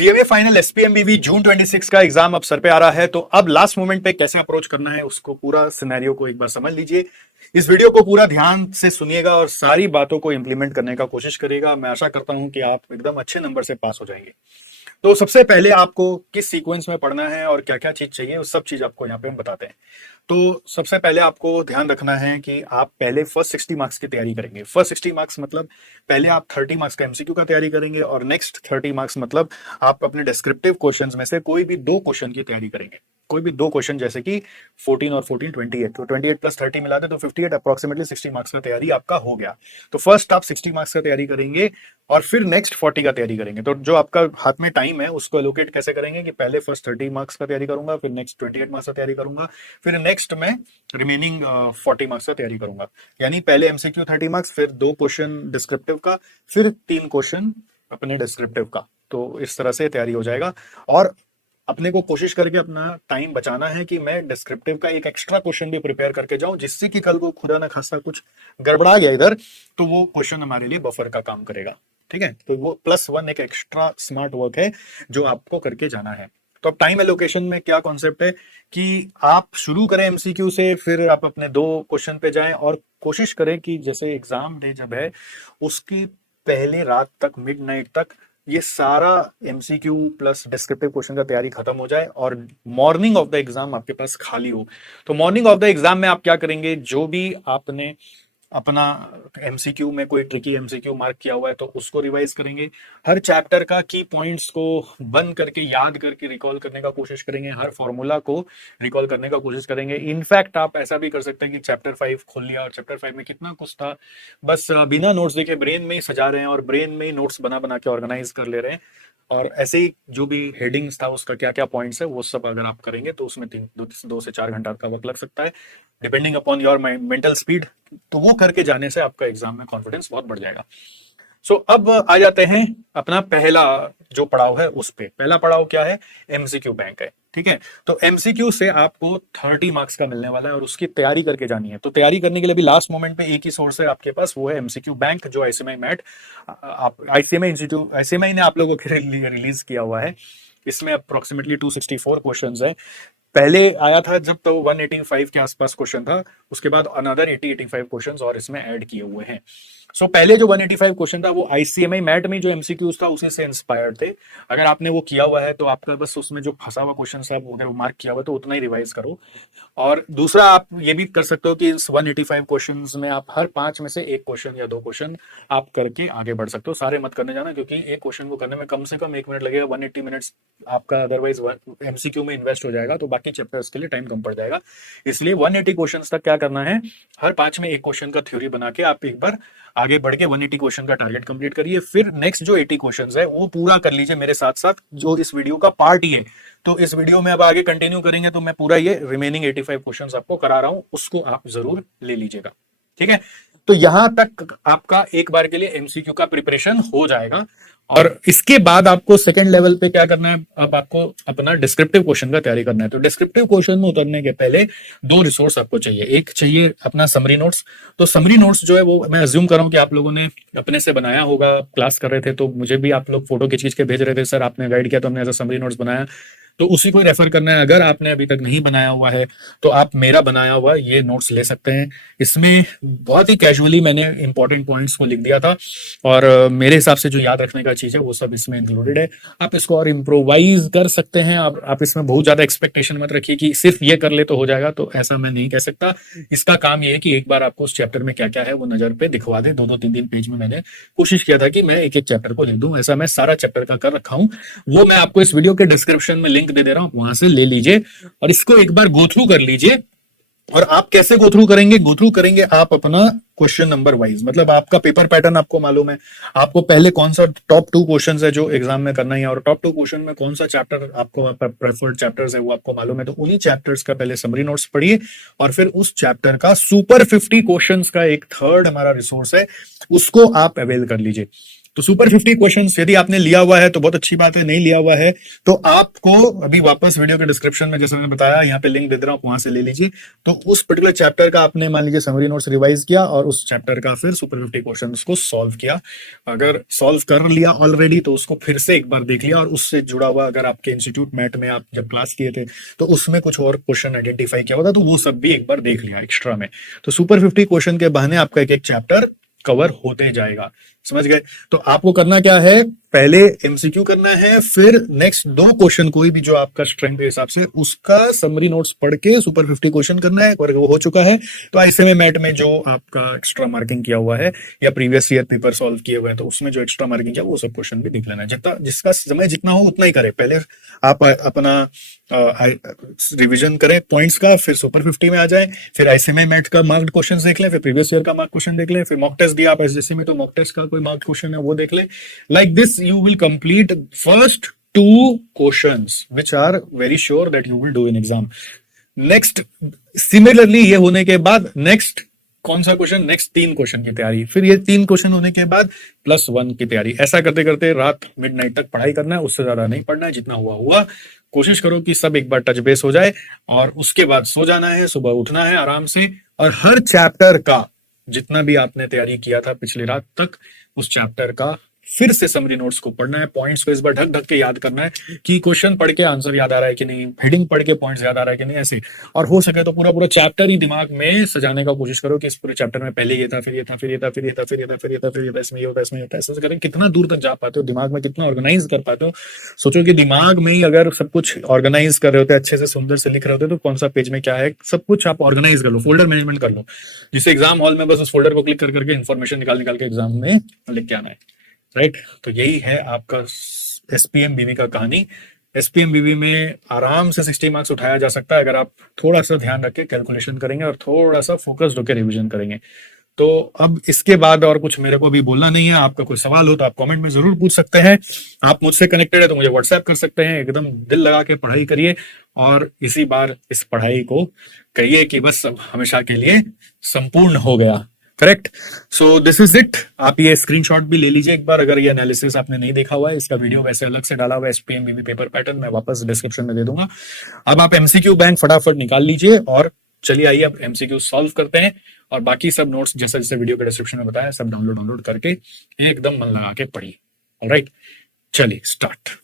CMA final एसपीएमबीवी जून 26 का exam अब sir पे आ रहा है, तो अब लास्ट मोमेंट पे कैसे अप्रोच करना है उसको पूरा सिनेरियो को एक बार समझ लीजिए। इस वीडियो को पूरा ध्यान से सुनिएगा और सारी बातों को इंप्लीमेंट करने का कोशिश करिएगा। मैं आशा करता हूं कि आप एकदम अच्छे नंबर से पास हो जाएंगे। तो सबसे पहले आपको किस सीक्वेंस में पढ़ना है और क्या क्या चीज चाहिए, वो सब चीज आपको यहाँ पे हम बताते हैं। तो सबसे पहले आपको ध्यान रखना है कि आप पहले फर्स्ट 60 मार्क्स की तैयारी करेंगे। फर्स्ट 60 मार्क्स मतलब पहले आप 30 मार्क्स का एमसीक्यू का तैयारी करेंगे और नेक्स्ट 30 मार्क्स मतलब आप अपने डिस्क्रिप्टिव क्वेश्चंस में से कोई भी दो क्वेश्चन की तैयारी करेंगे। कोई भी दो क्वेश्चन, जैसे कि 14 और 14 28, तो 28 प्लस 30 मिला दे तो 58, अप्रोक्सीमेटली 60 मार्क्स का तैयारी आपका हो गया। तो फर्स्ट आप 60 मार्क्स का तैयारी करेंगे और फिर नेक्स्ट 40 का तैयारी करेंगे। तो जो आपका हाथ में टाइम है उसको एलोकेट कैसे करेंगे कि पहले फर्स्ट 30 मार्क्स का तैयारी करूंगा, फिर नेक्स्ट 28 मार्क्स का तैयारी करूंगा, फिर नेक्स्ट में रिमेनिंग 40 मार्क्स का तैयारी करूंगा। यानी पहले एमसीक्यू 30 मार्क्स, फिर दो क्वेश्चन डिस्क्रिप्टिव का, फिर तीन क्वेश्चन अपने डिस्क्रिप्टिव का। तो इस तरह से तैयारी हो जाएगा। और अपने को कोशिश करके अपना टाइम बचाना है कि मैं डिस्क्रिप्टिव का एक एक्स्ट्रा क्वेश्चन भी प्रिपेयर करके जाऊं, जिससे कि कल को खुदा ना खासा कुछ गड़बड़ा गया इधर तो वो क्वेश्चन हमारे लिए बफर का काम करेगा। ठीक है, तो वो +1 एक एक्स्ट्रा स्मार्ट वर्क है जो आपको करके जाना है। तो अब टाइम एलोकेशन में क्या कॉन्सेप्ट है कि आप शुरू करें एमसीक्यू से, फिर आप अपने दो क्वेश्चन पे जाएं और कोशिश करें कि जैसे एग्जाम डे जब है उसकी पहले रात तक, मिडनाइट तक ये सारा एमसीक्यू प्लस डिस्क्रिप्टिव क्वेश्चन का तैयारी खत्म हो जाए और मॉर्निंग ऑफ द एग्जाम आपके पास खाली हो। तो मॉर्निंग ऑफ द एग्जाम में आप क्या करेंगे, जो भी आपने अपना एमसीक्यू में कोई ट्रिकी एमसीक्यू मार्क किया हुआ है तो उसको रिवाइज करेंगे। हर चैप्टर का की पॉइंट्स को बंद करके याद करके रिकॉल करने का कोशिश करेंगे। हर फॉर्मूला को रिकॉल करने का कोशिश करेंगे। इनफैक्ट आप ऐसा भी कर सकते हैं कि चैप्टर 5 खोल लिया और चैप्टर 5 में कितना कुछ था बस बिना नोट्स देखे ब्रेन में ही सजा रहे हैं और ब्रेन में ही नोट्स बना बना के ऑर्गेनाइज कर ले रहे हैं। और ऐसे ही जो भी हेडिंग्स था उसका क्या क्या पॉइंट्स है वो सब अगर आप करेंगे तो उसमें 2 से 4 घंटा का वक्त लग सकता है, depending upon your mental speed. तो वो करके जाने से आपका एग्जाम में कॉन्फिडेंस बहुत बढ़ जाएगा। सो अब आ जाते हैं अपना पहला जो पड़ाव है उस पे। पहला पड़ाव क्या है, एमसीक्यू बैंक है। ठीक है, तो एमसीक्यू से आपको 30 मार्क्स का मिलने वाला है और उसकी तैयारी करके जानी है। तो तैयारी करने के लिए भी लास्ट मोमेंट पे एक ही सोर्स है आपके पास, वो है एमसीक्यू बैंक, जो आईसीएमआई मैट, आप आईसीएमआई इंस्टीट्यूट, आईसीएमआई ने आप लोगों के लिए रिलीज किया हुआ है। इसमें अप्रोक्सीमेटली 264 क्वेश्चंस है। पहले आया था जब तो 185 के आसपास क्वेश्चन था, उसके बाद अनदर 80-85 क्वेश्चंस और इसमें ऐड किए हुए हैं। सो पहले जो 185 क्वेश्चन था वो आईसीएमआई मैट में जो एमसीक्यूज था उसी से इंस्पायर्ड थे। अगर आपने वो किया हुआ है तो आपका बस उसमें जो फंसा हुआ क्वेश्चन था अगर वो मार्क किया हुआ है तो उतना ही रिवाइज करो। और दूसरा आप ये भी कर सकते हो कि इस 185 क्वेश्चंस में आप हर 5 में से एक क्वेश्चन या दो क्वेश्चन आप करके आगे बढ़ सकते हो। सारे मत करने जाना, क्योंकि एक क्वेश्चन को करने में कम से कम 1 मिनट लगेगा। 180 मिनट्स आपका अदरवाइज एमसीक्यू में इन्वेस्ट हो जाएगा, तो बाकी चैप्टर्स के लिए टाइम कम पड़ जाएगा। इसलिए 180 क्वेश्चंस तक क्या करना है, हर 5 में एक क्वेश्चन का थ्योरी बना के आप एक बार आगे बढ़ के 180 क्वेश्चन का टारगेट कंप्लीट करिए। फिर नेक्स्ट जो 80 क्वेश्चंस है वो पूरा कर लीजिए मेरे साथ साथ, जो इस वीडियो का पार्ट ही है। तो इस वीडियो में अब आगे कंटिन्यू करेंगे तो मैं पूरा ये रिमेनिंग 85 क्वेश्चंस आपको करा रहा हूं, उसको आप जरूर ले लीजिएगा। ठीक है, तो यहां तक आपका एक बार के लिए एमसीक्यू का प्रिपरेशन हो जाएगा। और इसके बाद आपको सेकंड लेवल पे क्या करना है, अब आपको अपना डिस्क्रिप्टिव क्वेश्चन का तैयारी करना है। तो डिस्क्रिप्टिव क्वेश्चन में उतरने के पहले दो रिसोर्स आपको चाहिए। एक चाहिए अपना समरी नोट्स। तो समरी नोट्स जो है वो मैं अज्यूम कर रहा हूं कि आप लोगों ने अपने से बनाया होगा, क्लास कर रहे थे तो मुझे भी आप लोग फोटो खींच के भेज रहे थे, सर आपने गाइड किया तो हमने ऐसा समरी नोट्स बनाया, तो उसी को रेफर करना है। अगर आपने अभी तक नहीं बनाया हुआ है तो आप मेरा बनाया हुआ ये नोट्स ले सकते हैं। इसमें बहुत ही कैजुअली मैंने इंपॉर्टेंट पॉइंट्स को लिख दिया था और मेरे हिसाब से जो याद रखने का चीज है वो सब इसमें इंक्लूडेड है। आप इसको और इम्प्रोवाइज कर सकते हैं। आप इसमें बहुत ज्यादा एक्सपेक्टेशन मत रखिए कि सिर्फ ये कर ले तो हो जाएगा, तो ऐसा मैं नहीं कह सकता। इसका काम ये है कि एक बार आपको उस चैप्टर में क्या क्या है वो नजर पे दिखवा दे। 2-2 3-3 पेज में मैंने कोशिश किया था कि मैं एक एक चैप्टर को लिख दूं, ऐसा मैं सारा चैप्टर का कर रखा हूं। वो मैं आपको इस वीडियो के डिस्क्रिप्शन में लिंक दे रहा हूं, वहां से ले लीजिए और इसको एक बार गो थ्रू कर लीजिए। और आप कैसे गो थ्रू करेंगे, गो थ्रू करेंगे आप अपना क्वेश्चन नंबर वाइज, मतलब आपका पेपर पैटर्न आपको मालूम है। आपको पहले कौन सा टॉप 2 क्वेश्चन है जो एग्जाम में करना है और टॉप 2 क्वेश्चन में कौन सा चैप्टर आपको प्रेफर्ड चैप्टर्स है वो आपको मालूम है। तो उन्हीं चैप्टर्स का पहले समरी नोट्स पढ़िए और फिर उस चैप्टर का सुपर 50 क्वेश्चंस का एक थर्ड हमारा रिसोर्स है, उसको आप अवेल कर लीजिए। तो सुपर 50 क्वेश्चंस यदि आपने लिया हुआ है तो बहुत अच्छी बात है, नहीं लिया हुआ है तो आपको अभी वापस वीडियो के डिस्क्रिप्शन में जैसे मैंने बताया यहाँ पे लिंक दे दे रहा हूँ, वहां से ले लीजिए। तो उस पर्टिकुलर चैप्टर का आपने मान लीजिए समरी नोट्स रिवाइज किया और उस चैप्टर का फिर सुपर 50 क्वेश्चंस को सॉल्व किया। अगर सॉल्व कर लिया ऑलरेडी तो उसको फिर से एक बार देख लिया, और उससे जुड़ा हुआ अगर आपके इंस्टीट्यूट मैट में आप जब क्लास किए थे तो उसमें कुछ और क्वेश्चन आइडेंटिफाई किया हुआ था तो वो सब भी एक बार देख लिया एक्स्ट्रा में। तो सुपर 50 क्वेश्चन के बहाने आपका एक एक चैप्टर कवर होते जाएगा, समझ गए। तो आपको करना क्या है, पहले एमसीक्यू करना है, फिर नेक्स्ट दो क्वेश्चन कोई भी जो आपका स्ट्रेंथ के हिसाब से उसका समरी नोट्स पढ़ के सुपर 50 क्वेश्चन करना है। अगर वो हो चुका है तो ऐसे मैट में जो आपका एक्स्ट्रा मार्किंग किया हुआ है या प्रीवियस ईयर पेपर सॉल्व किए हुए हैं तो उसमें जो एक्स्ट्रा मार्किंग किया वो सब क्वेश्चन भी देख लेना है। जितना जिसका समय जितना हो उतना ही करे, पहले आप अपना रिवीजन करें पॉइंट्स का, फिर सुपर 50 में आ जाए, फिर आईसीएमआई मैट का मार्क्ड क्वेश्चन देख लें, फिर प्रीवियस ईयर का मार्क क्वेश्चन देख लें, फिर मॉक टेस्ट दिया आप एसजीसी में तो मॉक टेस्ट का कोई मार्क्ड क्वेश्चन है वो देख लें। Like this you will complete first 2 questions which are very sure that you will do in exam. Next similarly ये होने के बाद नेक्स्ट कौन सा क्वेश्चन, नेक्स्ट 3 क्वेश्चन की तैयारी, फिर ये 3 क्वेश्चन होने के बाद +1 की तैयारी। ऐसा करते करते रात मिडनाइट तक पढ़ाई करना है, उससे ज्यादा नहीं पढ़ना है, जितना हुआ हुआ। कोशिश करो कि सब एक बार टच बेस हो जाए और उसके बाद सो जाना है, सुबह उठना है आराम से, और हर चैप्टर का जितना भी आपने तैयारी किया था पिछली रात तक उस चैप्टर का फिर से समरी नोट्स को पढ़ना है, पॉइंट्स को इस बार ढक ढक के याद करना है कि क्वेश्चन पढ़ के आंसर याद आ रहा है कि नहीं, हेडिंग पढ़ के पॉइंट्स याद आ रहा है कि नहीं, ऐसे। और हो सके तो पूरा पूरा चैप्टर ही दिमाग में सजाने का कोशिश करो कि इस पूरे चैप्टर में पहले ये था, फिर ये था, फिर ये था, फिर ये था, फिर ये था, फिर ये था, फिर ये था, इसमें ये होता है, इसमें होता है, ऐसे करें। कितना दूर तक जा पाते हो, दिमाग में कितना ऑर्गेनाइज कर पाते हो। सोचो कि दिमाग में ही अगर सब कुछ ऑर्गेनाइज कर रहे होते, अच्छे से सुंदर से लिख रहे होते, तो कौन सा पेज में क्या है सब कुछ आप ऑर्गेनाइज कर लो, फोल्डर मैनेजमेंट कर लो, जिससे एग्जाम हॉल में बस उस फोल्डर को क्लिक कर करके इन्फॉर्मेशन निकाल निकाल के एग्जाम में लिख के आना है, राइट। तो यही है आपका एसपीएमबीवी का कहानी। एसपीएमबीवी में आराम से 60 मार्क्स उठाया जा सकता है अगर आप थोड़ा सा ध्यान रख के कैलकुलेशन करेंगे और थोड़ा सा फोकस्ड होकर रिवीजन करेंगे। तो अब इसके बाद और कुछ मेरे को भी बोलना नहीं है। आपका कोई सवाल हो तो आप कमेंट में जरूर पूछ सकते हैं। आप मुझसे कनेक्टेड है तो मुझे व्हाट्सएप कर सकते हैं। एकदम दिल लगा के पढ़ाई करिए और इसी बार इस पढ़ाई को कहिए कि बस अब हमेशा के लिए संपूर्ण हो गया। Correct. So this is it. आप ये स्क्रीनशॉट भी ले लीजिए एक बार अगर ये एनालिसिस आपने नहीं देखा हुआ है। इसका वीडियो वैसे अलग से डाला हुआ है एसपीएमबीवी पेपर पैटर्न, मैं वापस डिस्क्रिप्शन में दे दूंगा। अब आप एमसीक्यू बैंक फटाफट निकाल लीजिए और चलिए आइए अब एमसीक्यू सॉल्व करते हैं। और बाकी सब नोट्स जैसे जैसे वीडियो के डिस्क्रिप्शन में बताया सब डाउनलोड करके एकदम मन लगा के पढ़िए। ऑलराइट, चलिए स्टार्ट।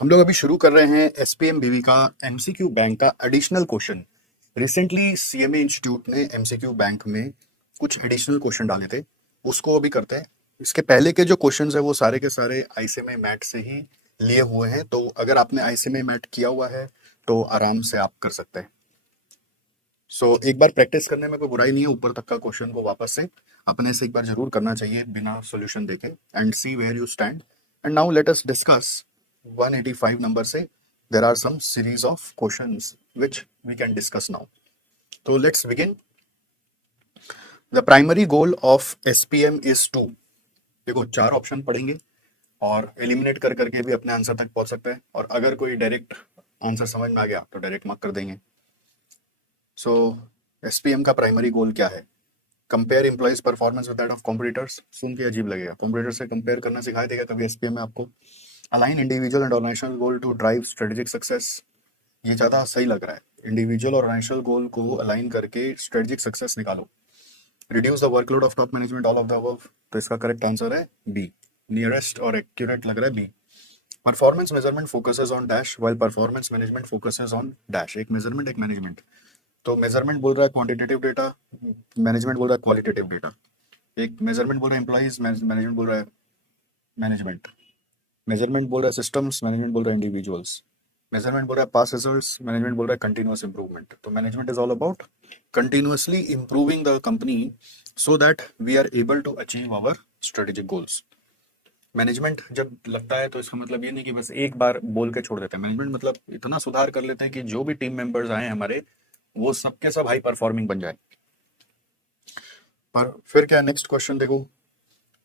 हम लोग अभी शुरू कर रहे हैं एसपीएमबीवी का एमसीक्यू बैंक का additional question. Recently CMA institute ने एमसीक्यू बैंक में कुछ एडिशनल क्वेश्चन डाले थे, उसको अभी करते हैं। इसके पहले के जो क्वेश्चंस है वो सारे के सारे आईसीएमए मैट से ही लिए हुए हैं, तो अगर आपने आईसीएमए मैट किया हुआ है तो आराम से आप कर सकते हैं। सो एक बार प्रैक्टिस करने में कोई बुराई नहीं है। ऊपर तक का क्वेश्चन को वापस से अपने से एक बार जरूर करना चाहिए बिना सॉल्यूशन देखे, and see where you stand. And now let us discuss 185 number से there are some series of questions which we can discuss now. So let's begin. The primary goal of SPM is to, देखो 4 option पढ़ेंगे और eliminate कर करके भी अपने answer तक पहुंच सकते हैं, और अगर कोई डायरेक्ट आंसर समझ में आ गया तो डायरेक्ट मार्क कर देंगे। सो SPM का प्राइमरी गोल क्या है? Compare employees performance with that of competitors. सुन के अजीब लगेगा, कॉम्पिटिटर से कंपेयर करना सिखाया देगा कभी SPM में आपको? Align individual and organisational goal to drive strategic success. ये ज़्यादा सही लग रहा है। इंडिविजुअल और ऑर्गेनाइजेशनल गोल को अलाइन करके स्ट्रेटेजिक सक्सेस निकालो। Reduce the workload of top management, all of the above. तो इसका करेक्ट आंसर है बी। नियरेस्ट और एक्यूरेट लग रहा है बी। Performance measurement focuses on dash while performance management focuses on dash. एक मेजरमेंट एक मैनेजमेंट। तो मेजरमेंट बोल रहा है क्वांटिटेटिव डेटा, मैनेजमेंट बोल रहा है क्वालिटेटिव डेटा। एक मेजरमेंट बोल रहा है एम्प्लॉइज, मैनेजमेंट बोल रहा है मैनेजमेंट। मेजरमेंट बोल रहा है सिस्टम्स, मैनेजमेंट बोल रहा है इंडिविजुअल्स। मेजरमेंट बोल रहा है पास रिजल्ट्स, मैनेजमेंट बोल रहा है कंटिन्यूअस इंप्रूवमेंट। तो management is all about continuously improving the company so that we are able to achieve our strategic goals. Management जब लगता है तो इसका मतलब ये नहीं कि बस एक बार बोल के छोड़ देते हैं। मैनेजमेंट मतलब इतना सुधार कर लेते हैं कि जो भी टीम मेंबर्स आए हमारे वो सबके सब हाई परफॉर्मिंग बन जाए। पर फिर क्या नेक्स्ट क्वेश्चन देखो,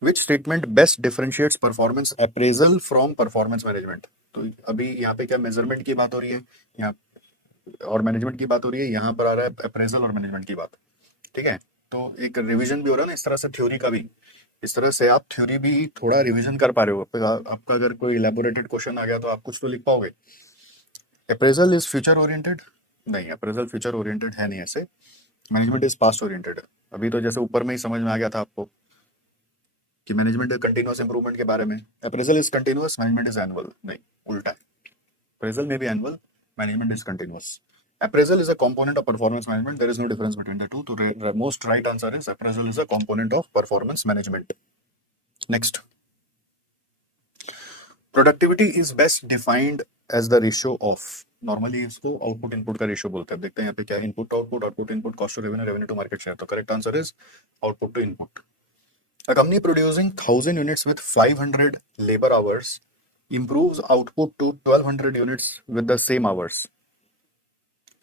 Which statement best differentiates performance appraisal from performance management? तो अभी यहाँ पे क्या मेजरमेंट की बात हो रही है, यहाँ और मैनेजमेंट की बात हो रही है, यहाँ पर आ रहा है अप्रेजल और मैनेजमेंट की बात। ठीक है, तो एक रिवीजन भी हो रहा है ना इस तरह से, थ्योरी का भी। इस तरह से आप थ्योरी भी थोड़ा रिवीजन कर पा रहे हो। आपका अगर कोई इलेबोरेटेड क्वेश्चन आ गया तो आप कुछ तो लिख पाओगे। Appraisal is future oriented? नहीं, अप्रेजल फ्यूचर ओरिएंटेड है नहीं ऐसे। Management is past oriented. अभी तो जैसे ऊपर में ही समझ में आ गया था आपको कि मैनेजमेंट कंटिन्यूअस इंप्रूवमेंट के बारे में। Appraisal is continuous, management is annual. नहीं, उल्टा है। अप्रेजल में भी annual, management is continuous. Appraisal is a component of performance management. There is no difference between the two. So the most right answer is appraisal is a component of performance management. Next, productivity is best defined as the ratio of, normally इसको output input का ratio बोलते हैं। देखते हैं यहाँ पे क्या है, input to output, output to input, cost to revenue, revenue to market share। तो correct answer is output to input. A company producing 1000 units with 500 labor hours improves output to 1200 units with the same hours.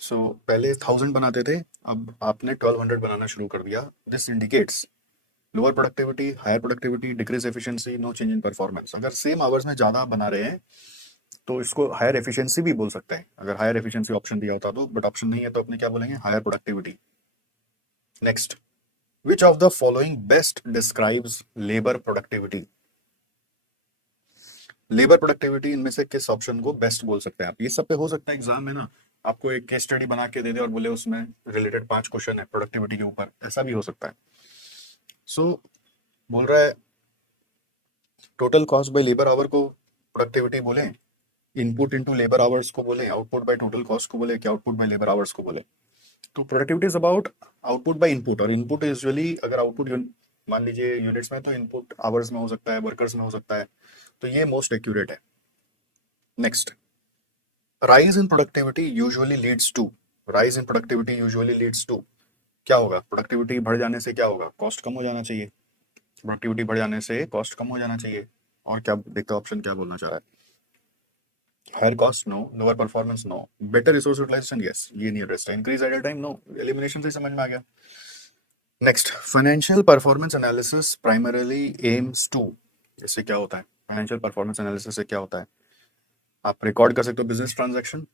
So पहले 1000 बनाते थे, अब आपने 1200 बनाना शुरू कर दिया। This indicates lower productivity, higher productivity, decrease efficiency, no change in performance. अगर same hours में ज्यादा बना रहे हैं तो इसको हायर एफिशिएंसी भी बोल सकते हैं, अगर हायर एफिशिएंसी ऑप्शन दिया होता तो। बट ऑप्शन नहीं है तो अपने क्या बोलेंगे, higher productivity. Next, which of the following best describes labour productivity? Labour productivity इनमें से किस ऑप्शन को बेस्ट बोल सकते हैं आप? ये सब पे हो सकता है एग्जाम में ना आपको एक केस स्टडी बना के दे दे और बोले उसमें रिलेटेड 5 क्वेश्चन है प्रोडक्टिविटी के ऊपर, ऐसा भी हो सकता है। सो बोल रहा है total cost by labour our को प्रोडक्टिविटी बोले, इनपुट इनटू लेबर आवर्स को बोले, आउटपुट बाय टोटल कॉस्ट को बोले, कि आउटपुट बाय लेबर आवर्स को बोले। तो productivity is about output by input, और इनपुट यूजुअली अगर आउटपुट मान लीजिए यूनिट्स में, तो इनपुट आवर्स में हो सकता है, वर्कर्स में हो सकता है। तो ये मोस्ट एक्यूरेट है। Next, rise in productivity usually leads to, rise in productivity usually leads to, क्या होगा? प्रोडक्टिविटी बढ़ जाने से क्या होगा? कॉस्ट कम हो जाना चाहिए। प्रोडक्टिविटी बढ़ जाने से कॉस्ट कम हो जाना चाहिए। और क्या देखते ऑप्शन क्या बोलना चाह रहा है? Higher cost no, lower performance no, better resource utilisation yes, ये नियरेस्ट है। Increase idle time no, elimination से समझ में आ गया। Next, financial performance analysis primarily aims to, इससे क्या होता है? फाइनेंशियल परफॉर्मेंस एनालिसिस से क्या होता है? आप रिकॉर्ड कर सकते हो बिजनेस ट्रांजैक्शन,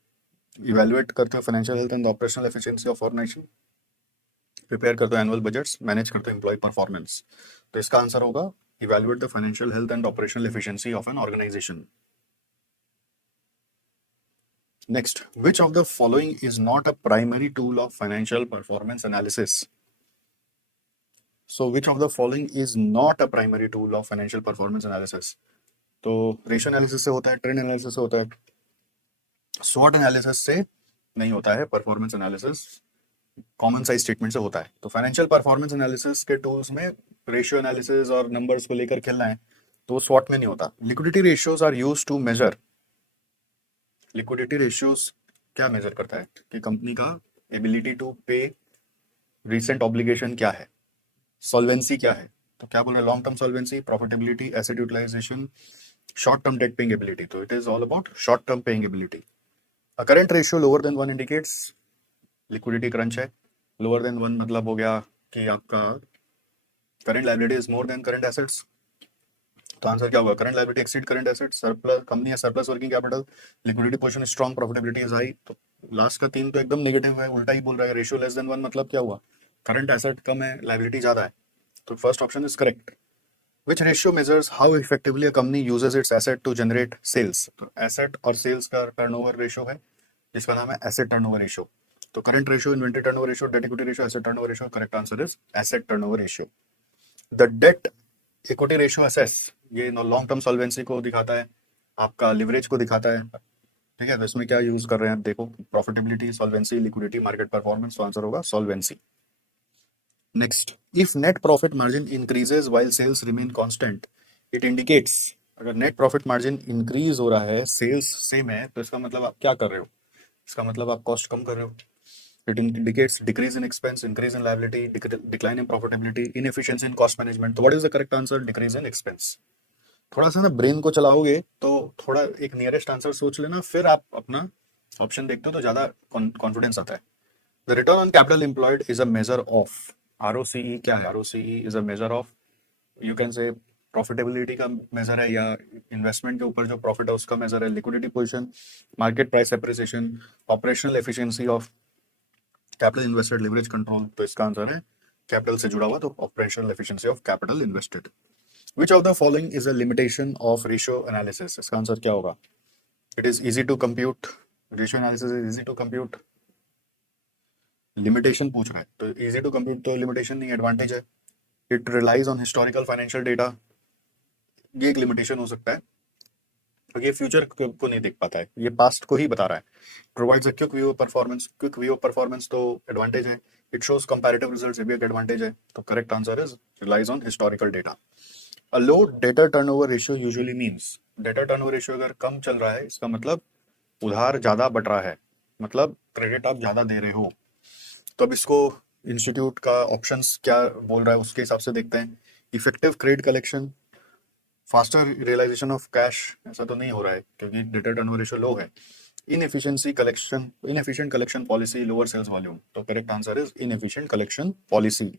इवेलुएट करते हो financial health and operational efficiency of organisation, prepare करते हो एनुअल बजट्स, मैनेज करते हो एम्प्लॉय परफॉर्मेंस। तो इसका आंसर होगा evaluate the financial health and operational efficiency of an organisation. Next, which of the following is not a primary tool of financial performance analysis? So, which of the following is not a primary tool of financial performance analysis? तो ratio analysis से होता है, trend analysis से होता है, स्वॉट analysis से नहीं होता है, performance analysis common size statement से होता है। तो फाइनेंशियल परफॉर्मेंस एनालिसिस के टूल्स में रेशियो एनालिसिस और नंबर्स को लेकर खेलना है, तो स्वॉट में नहीं होता। Liquidity ratios are use to measure, liquidity ratios क्या मेजर करता है कि कंपनी का ability to pay recent obligation क्या है, सॉल्वेंसी क्या है। तो क्या बोल रहे हैं? Long term solvency, profitability, asset utilization, short term debt paying ability. तो it is all about short term paying ability. A current ratio lower than 1 indicates liquidity crunch है। लोअर देन 1 मतलब हो गया कि आपका current liability is more than current assets. तो answer क्या होगा? Current liability exceed current asset, surplus, company है surplus working capital, liquidity position strong, profitability is high. तो लास्ट का 3 तो एकदम नेगेटिव है, उल्टा ही बोल रहा है। रेशियो लेस देन 1 मतलब क्या हुआ? करंट एसेट कम है, लायबिलिटी ज्यादा है। तो first option is correct. Which ratio measures how effectively a company uses its asset to generate sales? तो एसेट और सेल्स का टर्नओवर रेशियो है, जिसका नाम है एसेट टर्नओवर रेशियो। तो current ratio, inventory turnover ratio, debt equity ratio, asset turnover ratio. Correct answer is asset turnover ratio. The debt equity ratio assess, ये long term solvency को दिखाता है, आपका लिवरेज को दिखाता है। ठीक है, तो इसमें क्या यूज कर रहे हैं आप देखो, profitability, solvency, liquidity, market performance. तो आंसर होगा solvency. Next, if net profit margin increases while sales remain constant, it indicates, अगर नेट प्रॉफिट मार्जिन इंक्रीज हो रहा है, सेल्स सेम है, तो इसका मतलब आप क्या कर रहे हो? इसका मतलब आप कॉस्ट कम कर रहे हो। It indicates decrease in expense, increase in liability, decline in profitability, inefficiency in cost management. तो what is the correct answer? Decrease in expense. थोड़ा सा ना ब्रेन को चलाओगे तो थोड़ा एक नियरेस्ट आंसर सोच लेना, फिर आप अपना ऑप्शन देखते हो तो ज्यादा कॉन्फिडेंस आता है। The return on capital employed is a measure of, ROCE क्या है? ROCE is a measure of, you can say profitability का मेजर है, या इन्वेस्टमेंट के ऊपर जो प्रॉफिट है उसका मेजर है, liquidity position, market price appreciation, operational efficiency of capital invested, leverage control. तो इसका आंसर है कैपिटल से जुड़ा हुआ, तो operational efficiency of capital invested. Which of the following is a limitation of ratio analysis? इसका आंसर क्या होगा? It is easy to compute, ratio analysis is easy to compute. Limitation पूछ रहा है तो इजी टू कंप्यूट तो limitation नहीं, advantage है। It relies on historical financial data, ये एक लिमिटेशन हो सकता है, तो ये फ्यूचर को नहीं देख पाता है, ये पास्ट को ही बता रहा है। Provides a quick view of performance, quick view of performance तो एडवांटेज है। इट शोज कंपैरेटिव रिजल्ट्स, ये भी एक एडवांटेज है। तो correct answer is relies on historical data. A low debtor turnover ratio usually means, debtor turnover ratio अगर कम चल रहा है इसका मतलब उधार ज्यादा बढ़ रहा है, मतलब क्रेडिट आप ज्यादा दे रहे हो। तो अब इसको इंस्टीट्यूट का ऑप्शंस क्या बोल रहा है उसके हिसाब से देखते हैं। Effective credit collection, faster realisation of cash, ऐसा तो नहीं हो रहा है क्योंकि डेटर टर्नओवर रेशियो लो है। Inefficiency collection, inefficient collection policy, lower sales volume. तो correct answer is inefficient collection policy.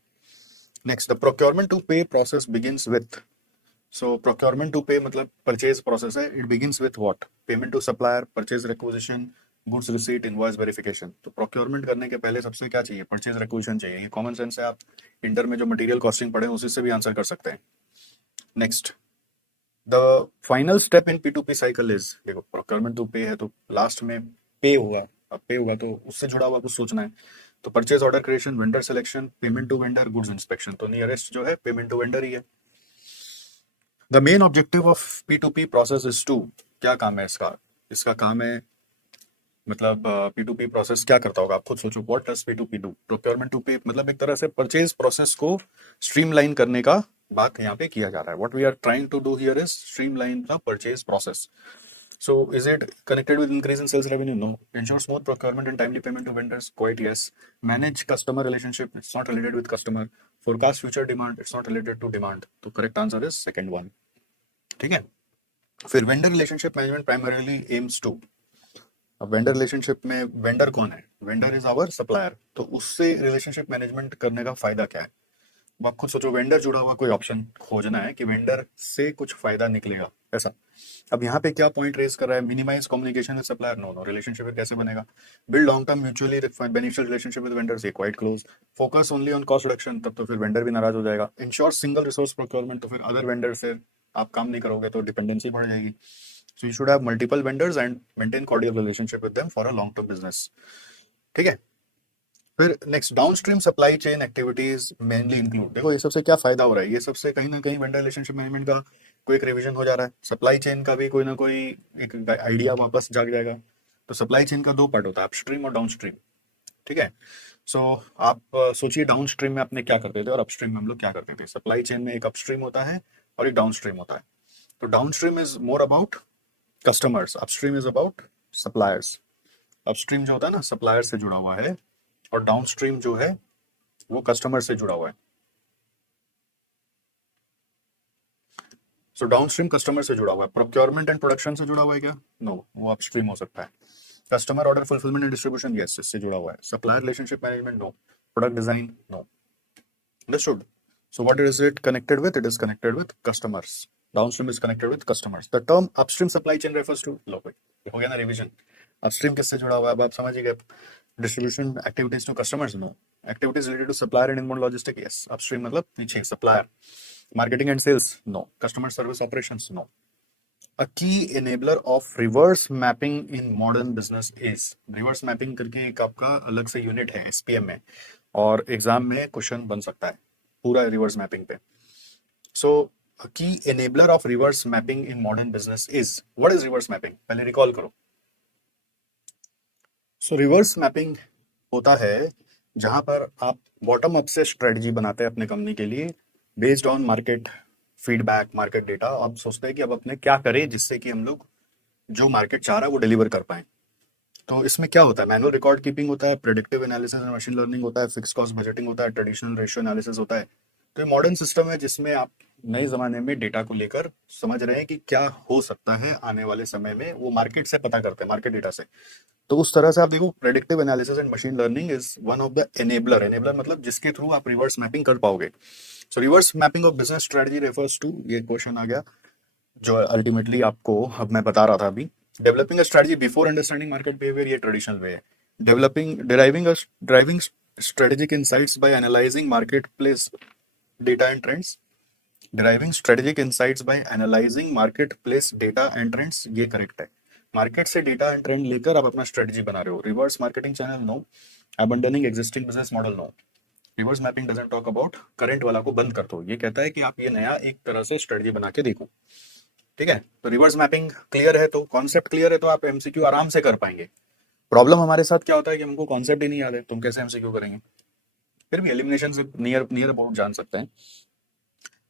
Next, the procurement to pay process begins with, so procurement to pay मतलब परचेज प्रोसेस है, it begins with what? Payment to supplier, purchase requisition, goods receipt, invoice verification. तो procurement करने के पहले सबसे क्या चाहिए? Purchase requisition चाहिए। ये कॉमन सेंस है, आप इंटर में जो मटेरियल कॉस्टिंग पढ़े उसी से भी आंसर कर सकते हैं। Next, the final step in P2P cycle is, देखो प्रोक्योरमेंट टू पे है तो लास्ट में पे होगा, अब पे होगा तो उससे जुड़ा हुआ कुछ सोचना है। तो purchase order creation, vendor selection, payment to vendor, goods inspection. तो नियरेस्ट जो है पेमेंट टू वेंडर ही है। The main objective of P2P process is to, क्या काम है इसका? इसका काम है मतलब P2P प्रोसेस क्या करता होगा, आप खुद सोचो। What does P2P do? Procurement to pay मतलब एक तरह से परचेज प्रोसेस को स्ट्रीमलाइन करने का बात यहाँ पे किया जा रहा है। What we are trying to do here is streamline the purchase process. So is it connected with increase in sales revenue? No. Ensure smooth procurement and timely payment to vendors? Quite yes. Manage customer relationship? It's not related with customer. Forecast future demand? It's not related to demand. तो correct answer is second one. ठीक है। फिर vendor relationship management primarily aims to, अब vendor relationship में vendor कौन है? Vendor is our supplier, तो उससे रिलेशनशिप मैनेजमेंट करने का फायदा क्या है? अब आप खुद सोचो, वेंडर जुड़ा हुआ कोई ऑप्शन खोजना है कि वेंडर से कुछ फायदा निकलेगा ऐसा। अब यहाँ पे क्या पॉइंट रेज कर रहा है? Minimize communication with supplier? No no. Relationship कैसे बनेगा? Build long term mutually beneficial relationship with vendors? ये quite close. Focus only on cost reduction? तब तो फिर वेंडर भी नाराज हो जाएगा। Ensure single resource procurement? तो फिर अदर वेंडर से आप काम नहीं करोगे तो डिपेंडेंसी बढ़ जाएगी। So you should have multiple vendors and maintain cordial relationship with them for a long term business. ठीक है। फिर next, downstream supply chain activities mainly include, देखो ये सबसे क्या फायदा हो रहा है? ये सबसे कहीं ना कहीं वेंडर रिलेशनशिप मैनेजमेंट का कोई एक रिवीजन हो जा रहा है, सप्लाई चेन का भी कोई ना कोई एक आइडिया वापस जाग जाएगा। तो सप्लाई चेन का दो पार्ट होता है, अपस्ट्रीम और डाउनस्ट्रीम। ठीक है। सो आप सोचिए डाउनस्ट्रीम में अपने क्या करते थे और अपस्ट्रीम में हम लोग क्या करते थे। सप्लाई चेन में एक अपस्ट्रीम होता है और एक डाउनस्ट्रीम होता है। तो downstream is more about customers, upstream is about suppliers. Upstream जो होता है ना सप्लायर से जुड़ा हुआ है, और डाउनस्ट्रीम जो है वो कस्टमर से जुड़ा हुआ है। सो डाउनस्ट्रीम कस्टमर से जुड़ा हुआ है। प्रोक्योरमेंट एंड प्रोडक्शन से जुड़ा हुआ है क्या? नो, वो अपस्ट्रीम हो सकता है। Customer order fulfilment and distribution, yes, इससे जुड़ा हुआ है। Supplier relationship management, no. Product design, no. Understood? So what is it connected with? It is connected with customers. Downstream is connected with customers. The term upstream supply chain refers to, लो भाई ये हो गया ना revision. Upstream किससे जुड़ा हुआ है अब आप समझ ही गए। Distribution activities to customers, no. Activities related to supplier and inbound logistic, yes. Upstream मतलब पीछे supplier. Marketing and sales, no. Customer service operations, no. A key enabler of reverse mapping in modern business is, reverse mapping करके एक आपका अलग से unit है SPM में, और एग्जाम में क्वेश्चन बन सकता है पूरा रिवर्स मैपिंग पे। सो a key enabler of reverse mapping in modern business is, what is reverse mapping? पहले रिकॉल करो। सो रिवर्स मैपिंग होता है जहां पर आप बॉटम अप से स्ट्रेटजी बनाते हैं अपने कंपनी के लिए, based on market feedback, market data. आप सोचते हैं कि अब अपने क्या करें जिससे कि हम लोग जो मार्केट चाह रहा है वो डिलीवर कर पाए। तो इसमें क्या होता है? मैनुअल रिकॉर्ड कीपिंग होता है, predictive analysis and machine learning होता है, फिक्स कॉस्ट बजटिंग होता है, ट्रेडिशनल रेशियो एनालिसिस होता है। तो ये मॉडर्न सिस्टम है जिसमें आप नए ज़माने में डेटा को लेकर समझ रहे हैं कि क्या हो सकता है आने वाले समय में, वो मार्केट से पता करते हैं, मार्केट डेटा से। तो उस तरह से आप देखो, predictive analysis and machine learning is one of the enabler. Enabler मतलब जिसके थ्रू आप रिवर्स मैपिंग कर पाओगे। So reverse mapping of business strategy refers to, ये क्वेश्चन आ गया जो अल्टीमेटली आपको अब मैं बता रहा था अभी। Developing a strategy before understanding market behaviour, ये ट्रेडिशनल वे है। Developing driving strategic insights by analyzing marketplace data and trends। deriving strategic insights by analyzing marketplace data and trends, ये करेक्ट है। मार्केट से डेटा एंड ट्रेंड लेकर आप अपना strategy बना रहे हो। Reverse marketing channel no, abandoning existing business model no. Reverse mapping doesn't talk about current वाला को बंद कर दो, ये कहता है कि आप ये नया एक तरह से स्ट्रेटजी बना के देखो। ठीक है, तो रिवर्स मैपिंग क्लियर है, तो कॉन्सेप्ट क्लियर है, तो आप एमसीक्यू आराम से कर पाएंगे। प्रॉब्लम हमारे साथ क्या होता है कि हमको कॉन्सेप्ट ही नहीं याद है, तुम कैसे एमसीक्यू करेंगे। फिर भी एलिमिनेशन से नियर नियर अबाउट जान सकते हैं।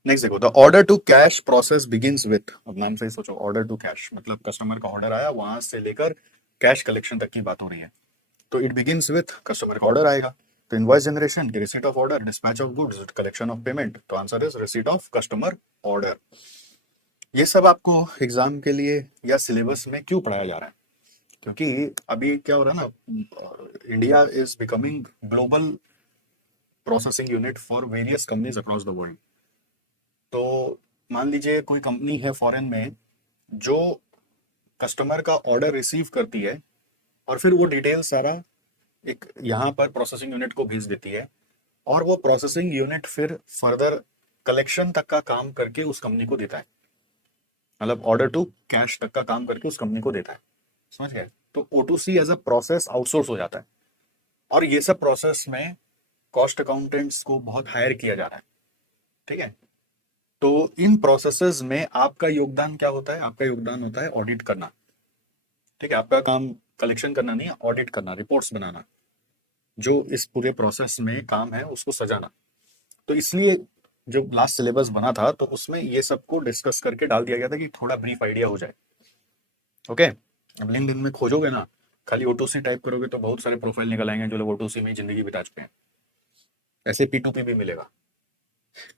नेक्स्ट देखो, the order to cash process begins with, अब नाम से ही सोचो, ऑर्डर टू कैश मतलब कस्टमर का ऑर्डर आया, वहां से लेकर कैश कलेक्शन तक की बात हो रही है। तो इट बिगिंस विथ कस्टमर का ऑर्डर आएगा, तो invoice generation, receipt of order, dispatch of goods, collection of payment, तो answer is receipt of customer order. ये सब आपको एग्जाम के लिए या सिलेबस में क्यों पढ़ाया जा रहा है? क्योंकि अभी क्या हो रहा है ना, India is becoming global processing unit for various companies across the world. तो मान लीजिए कोई कंपनी है फॉरेन में जो कस्टमर का ऑर्डर रिसीव करती है और फिर वो डिटेल सारा एक यहाँ पर प्रोसेसिंग यूनिट को भेज देती है, और वो प्रोसेसिंग यूनिट फिर फर्दर कलेक्शन तक का काम करके उस कंपनी को देता है। मतलब ऑर्डर टू कैश तक का काम करके उस कंपनी को देता है, समझ गए? तो O2C as a process outsource हो जाता है, और ये सब प्रोसेस में कॉस्ट अकाउंटेंट्स को बहुत हायर किया जा रहा है। ठीक है, तो इन प्रोसेसेस में आपका योगदान क्या होता है? आपका योगदान होता है ऑडिट करना। ठीक है, आपका काम कलेक्शन करना नहीं है, ऑडिट करना, रिपोर्ट्स बनाना, जो इस पूरे प्रोसेस में काम है उसको सजाना। तो इसलिए जो लास्ट सिलेबस बना था तो उसमें ये सबको डिस्कस करके डाल दिया गया था कि थोड़ा ब्रीफ आइडिया हो जाए। ओके, अब लिंक्डइन में खोजोगे ना, खाली O2C टाइप करोगे तो बहुत सारे प्रोफाइल निकल आएंगे जो लोग O2C में जिंदगी बिता चुके हैं। ऐसे P2P भी मिलेगा।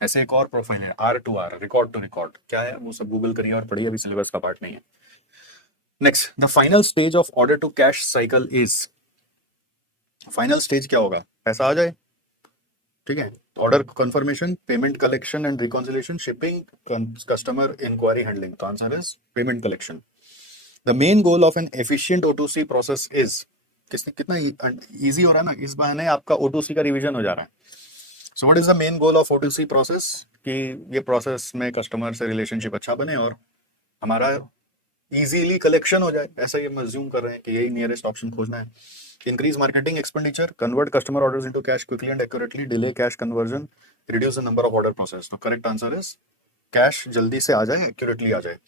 ऐसे एक और प्रोफाइल है R2R, रिकॉर्ड टू रिकॉर्ड, क्या है वो सब गूगल करिए और पढ़िए, अभी सिलेबस का पार्ट नहीं है। Next, the final stage of order to cash cycle is, final stage क्या होगा? पैसा आ जाए, ठीक है, order confirmation, payment collection and reconciliation, shipping, customer inquiry handling, तो answer is payment collection. The main goal of an efficient O2C process is, किसने कितना इजी हो रहा है ना, इस बहाने आपका O2C का रिवीजन हो जा रहा है। सो what is the main goal of O2C process? कि ये प्रोसेस में कस्टमर से रिलेशनशिप अच्छा बने और हमारा इजीली कलेक्शन हो जाए, ऐसा ये मज्यूम कर रहे हैं कि यही नियरेस्ट ऑप्शन खोजना है। Increase marketing expenditure, convert customer orders into cash quickly and accurately, delay cash conversion, reduce the number of order process, तो करेक्ट आंसर इज कैश जल्दी से आ जाए, एक्यूरेटली आ जाए।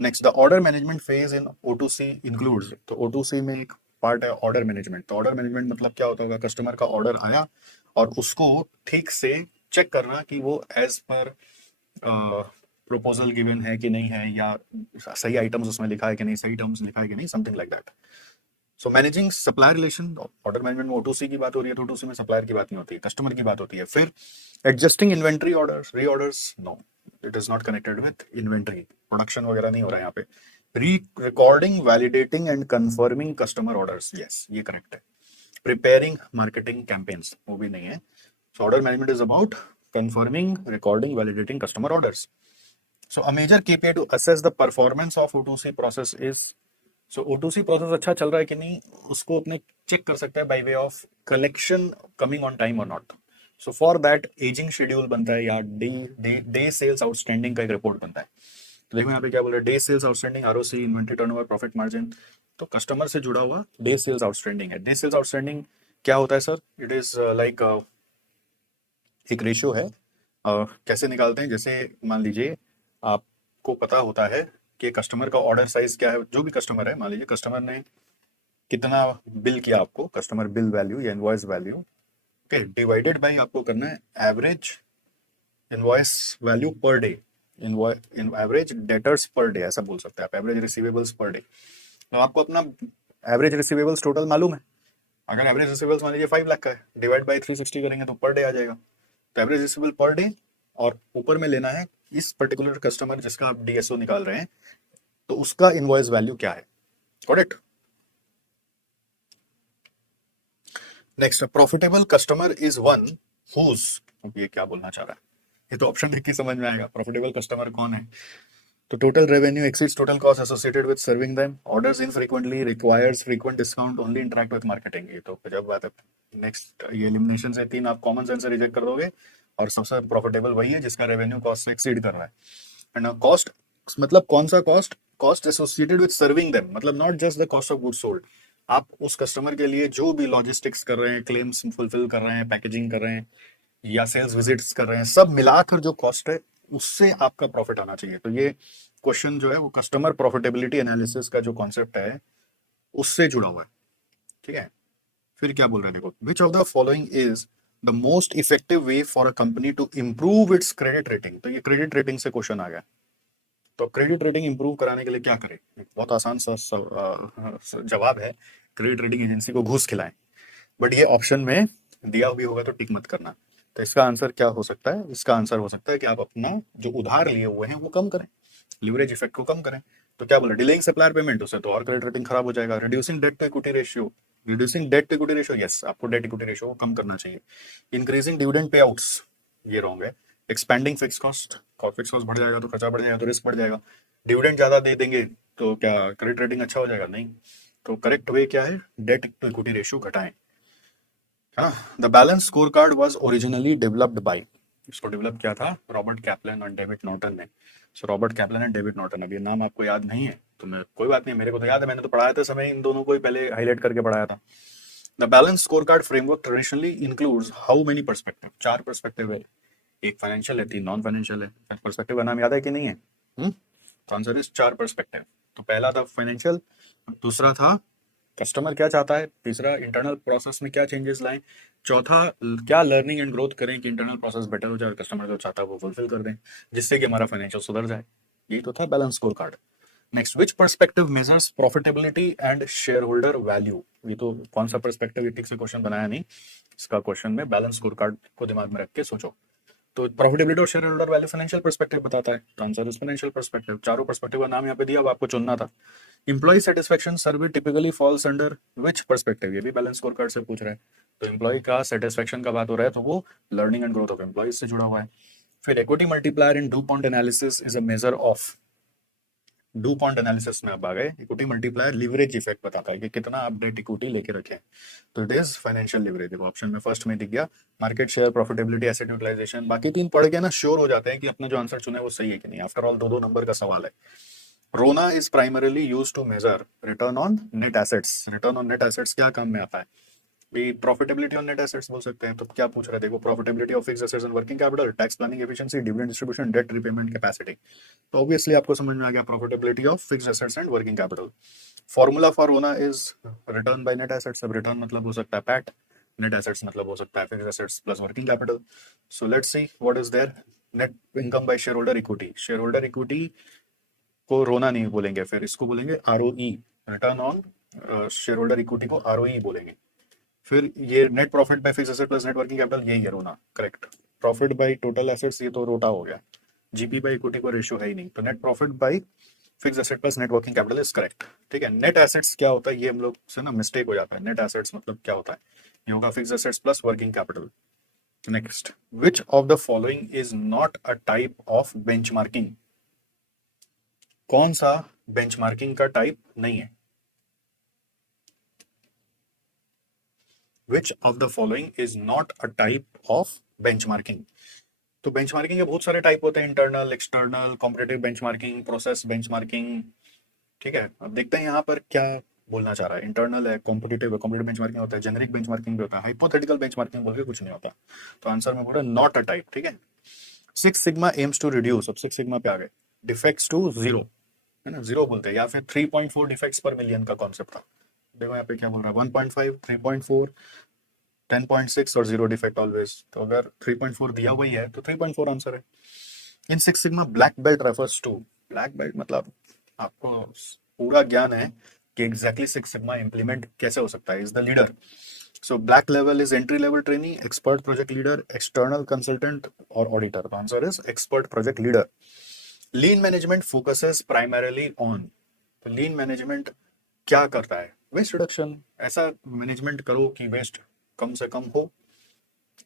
Next, the order management phase in O2C includes, तो O2C में एक part है order management. तो ऑर्डर मैनेजमेंट मतलब क्या होता होगा? कस्टमर का ऑर्डर आया और उसको ठीक से चेक करना कि वो एज पर प्रपोजल गिवन है कि नहीं है, या सही आइटम्स उसमें लिखा है कि नहीं, सही टर्म्स लिखा है कि नहीं, something like that. So managing supplier relation, order management में O2C की बात हो रही है, तो O2C में सप्लायर की बात नहीं होती है, कस्टमर की बात होती है। फिर adjusting inventory orders, reorders, no, it is not connected with inventory, production वगैरह नहीं हो रहा है यहाँ पे। Re recording, validating and confirming customer orders, yes ये करेक्ट है। प्रिपेयरिंग मार्केटिंग कैंपेन्स, वो भी नहीं है। So order management is about confirming, recording, validating customer orders. So a major KPI to assess the performance of O2C process is, so O2C process अच्छा चल रहा है कि नहीं उसको अपने चेक कर सकते हैं by way of collection coming on time or not. So for that aging schedule बनता है, या day sales outstanding का एक रिपोर्ट बनता है। तो देखो यहाँ पे क्या बोल रहे हैं, day sales outstanding, ROC, inventory turnover, profit margin, तो कस्टमर से जुड़ा हुआ डे सेल्स आउटस्टैंडिंग है। डे सेल्स आउटस्टैंडिंग क्या होता है सर? इट इज लाइक एक रेशियो है। कैसे निकालते हैं? जैसे मान लीजिए आपको पता होता है कि कस्टमर का ऑर्डर साइज क्या है, जो भी कस्टमर है, मान लीजिए कस्टमर ने कितना बिल किया आपको, कस्टमर बिल वैल्यू या invoice value, okay, divided by आपको करना है average invoice value per day, average debtors per day, ऐसा बोल सकते हैं आप, एवरेज रिसीवेबल्स पर डे। तो आपको अपना एवरेज रिसीवेबल्स टोटल मालूम है, अगर एवरेज रिसीवेबल्स मान लीजिए 5 लाख का है, डिवाइड बाय 360 करेंगे तो पर डे आ जाएगा। तो एवरेज रिसीवेबल पर डे, और ऊपर में लेना है इस पर्टिकुलर कस्टमर जिसका आप डीएसओ निकाल रहे हैं तो उसका इनवॉइस वैल्यू क्या है। Correct. Next, profitable customer is one who, अब ये क्या बोलना चाह रहा है, ये तो ऑप्शन देख के समझ में आएगा। प्रॉफिटेबल कस्टमर कौन है, तो total revenue exceeds total cost associated with serving them, orders infrequently, requires frequent discount, only interact with marketing. ये तो गजब बात है। नेक्स्ट, ये एलिमिनेशन से 3 आप कॉमन सेंस से रिजेक्ट कर दोगे और सबसे प्रॉफिटेबल वही है जिसका रेवेन्यू कॉस्ट से एक्सीड कर रहा है। एंड कॉस्ट मतलब कौन सा cost, cost associated with serving them, मतलब not just the cost of goods sold. आप उस कस्टमर के लिए जो भी लॉजिस्टिक्स कर रहे हैं, क्लेम्स फुलफिल कर रहे हैं, पैकेजिंग कर रहे हैं या सेल्स विजिट्स कर रहे हैं, सब मिलाकर जो कॉस्ट है उससे आपका प्रॉफिट आना चाहिए। तो ये क्वेश्चन जो है वो कस्टमर प्रॉफिटेबिलिटी एनालिसिस का जो कॉन्सेप्ट है उससे जुड़ा हुआ है। ठीक है, फिर क्या बोल रहे हैं देखो, which of the following is the most effective way for a company to improve its credit rating. तो ये क्रेडिट रेटिंग से क्वेश्चन आ गया। तो क्रेडिट रेटिंग इंप्रूव कराने के लिए क्या करें, बहुत आसान सा जवाब है, क्रेडिट रेटिंग एजेंसी को घूस खिलाएं। बट ये ऑप्शन में दिया भी होगा तो टिक मत करना। तो इसका आंसर क्या हो सकता है, इसका आंसर हो सकता है कि आप अपना जो उधार लिए हुए हैं वो कम करें, लिवरेज इफेक्ट को कम करें। तो क्या बोले, डिलेइंग सप्लायर पेमेंट, उससे तो और क्रेडिट रेटिंग खराब हो जाएगा। Reducing debt to equity ratio, reducing debt to equity ratio, yes आपको डेट इक्विटी रेशियो को कम करना चाहिए। इंक्रीजिंग डिविडेंड पे आउट्स, ये रॉन्ग है। Expending fix cost, fix cost बढ़ जाएगा तो खर्चा बढ़ जाएगा तो रिस्क बढ़ जाएगा। डिविडेंड ज्यादा दे देंगे तो क्या क्रेडिट रेटिंग अच्छा हो जाएगा, नहीं। तो करेक्ट वे क्या है, डेट टू इक्विटी रेशियो घटाएं, है ना। The balance score card was originally developed by, इसको डेवलप किया था रॉबर्ट कैप्लन और डेविड नॉर्टन ने। सो Robert Kaplan and David Norton, अब ये नाम आपको याद नहीं है तो मैं कोई बात नहीं, मेरे को तो याद है, मैंने तो पढ़ाया था समय इन दोनों को ही पहले हाईलाइट करके पढ़ाया था। The balance score card framework traditionally includes how many perspective, 4 perspective है, एक फाइनेंशियल है, 3 नॉन फाइनेंशियल है। पर्सपेक्टिव का नाम याद है कि नहीं है? तो आंसर इज 4 पर्सपेक्टिव। तो पहला था फाइनेंशियल, दूसरा था कस्टमर क्या चाहता है, तीसरा इंटरनल प्रोसेस में क्या चेंजेस लाएं, चौथा क्या लर्निंग एंड ग्रोथ करें कि इंटरनल प्रोसेस बेटर हो जाए और कस्टमर जो चाहता है वो फुलफिल कर दें जिससे कि हमारा फाइनेंशियल सुधर जाए। यही तो था balance score card. Next, which perspective measures profitability and share holder value, ये तो कौन सा पर्सपेक्टिव, ठीक से क्वेश्चन बनाया नहीं, इसका क्वेश्चन में बैलेंस स्कोर कार्ड को दिमाग में रख के सोचो। तो प्रॉफिटेबिलिटी और shareholder value financial perspective बताता है, तो आंसर इज फाइनेंशियल पर्सपेक्टिव। चारों पर्सपेक्टिव का नाम यहाँ पे दिया, अब आपको चुनना था। Employee satisfaction survey typically falls under which perspective, ये भी बैलेंस स्कोर कार्ड से पूछ रहा है। तो एम्प्लॉय का सेटिस्फेक्शन का बात हो रहा है तो वो learning and growth of employee से जुड़ा हुआ है। फिर equity multiplier in DuPont analysis is a measure of, DuPont analysis में अब आ गए, इक्विटी मल्टीप्लायर लिवरेज इफेक्ट बताता है कि कितना आप डेट इक्विटी लेके रखें। तो इट इज फाइनेंशियल लिवरेज, देखो ऑप्शन में फर्स्ट में दिख गया, market share, profitability, asset utilisation. बाकी 3 पढ़ के ना श्योर हो जाते हैं कि अपना जो आंसर चुने वो सही है कि नहीं। आफ्टर ऑल 2-2 नंबर का सवाल है। RONA is primarily use to measure return on net assets, return on net assets क्या काम में आता है, भी प्रॉफिटेबिलिटी ऑन नेट एसेट्स बोल सकते हैं। तो क्या पूछ रहे हैं देखो, profitability of fixed assets and working capital, tax planning efficiency, dividend distribution, debt repayment capacity. तो ऑब्वियसली आपको समझ में आ गया profitability of fixed assets and working capital. Formula for RONA is return by net assets, अब return मतलब हो सकता है पैट, नेट एसेट्स मतलब हो सकता है fixed assets plus working capital. So let's see what is there, net income by shareholder equity, shareholder equity को रोना नहीं बोलेंगे, फिर इसको बोलेंगे ROE, return on shareholder equity को आरओई बोलेंगे। फिर ये net profit by fixed asset plus net working capital, यही है RONA, correct. Profit by total assets, ये तो रोटा हो गया, जीपी बाय इक्विटी को रेशियो है ही नहीं, तो net profit by fixed asset plus net working capital is correct. ठीक है, नेट एसेट्स क्या होता है, ये हम लोग से ना मिस्टेक हो जाता है। नेट एसेट्स मतलब क्या होता है, ये होगा fixed assets plus working capital. Next, which of the following is not a type of benchmarking, कौन सा बेंचमार्किंग का टाइप नहीं है। विच of the following is not a type of benchmarking. तो बेंचमार्किंग के बहुत सारे टाइप होते हैं, internal, external, competitive benchmarking, process benchmarking. ठीक है, अब देखते हैं यहाँ पर क्या बोलना चाह रहा है। इंटरनल है, कॉम्पिटिटिव है, कॉम्पिटिटिव बेंचमार्किंग होता है, जेनरिक बेंचमार्किंग भी होता है, हाइपोथेटिकल बेंचमार्किंग बोल के कुछ नहीं होता। तो आंसर में बोला नॉट अ टाइप। ठीक है, 6 सिग्मा एम्स टू रिड्यूस, अब 6 सिग्मा पे आ गए, डिफेक्ट्स टू 0, है ना, 0 बोलते हैं, या फिर 3.4 डिफेक्ट्स पर मिलियन का कॉन्सेप्ट था। देखो यहाँ पे क्या बोल रहा है, 1.5, 3.4, 10.6 और 0 डिफेक्ट ऑलवेज। तो अगर 3.4 दिया हुआ ही है तो 3.4 आंसर है। In 6 sigma black belt refers to, black belt मतलब आपको पूरा ज्ञान है कि एग्जैक्टली 6 सिग्मा इंप्लीमेंट कैसे हो सकता है, is the leader so black level is entry level trainee, expert project leader, external consultant और auditor. The answer is expert project leader. Lean management focuses primarily on, तो लीन मैनेजमेंट क्या करता है? Waste reduction. ऐसा management करो कि waste कम से कम हो,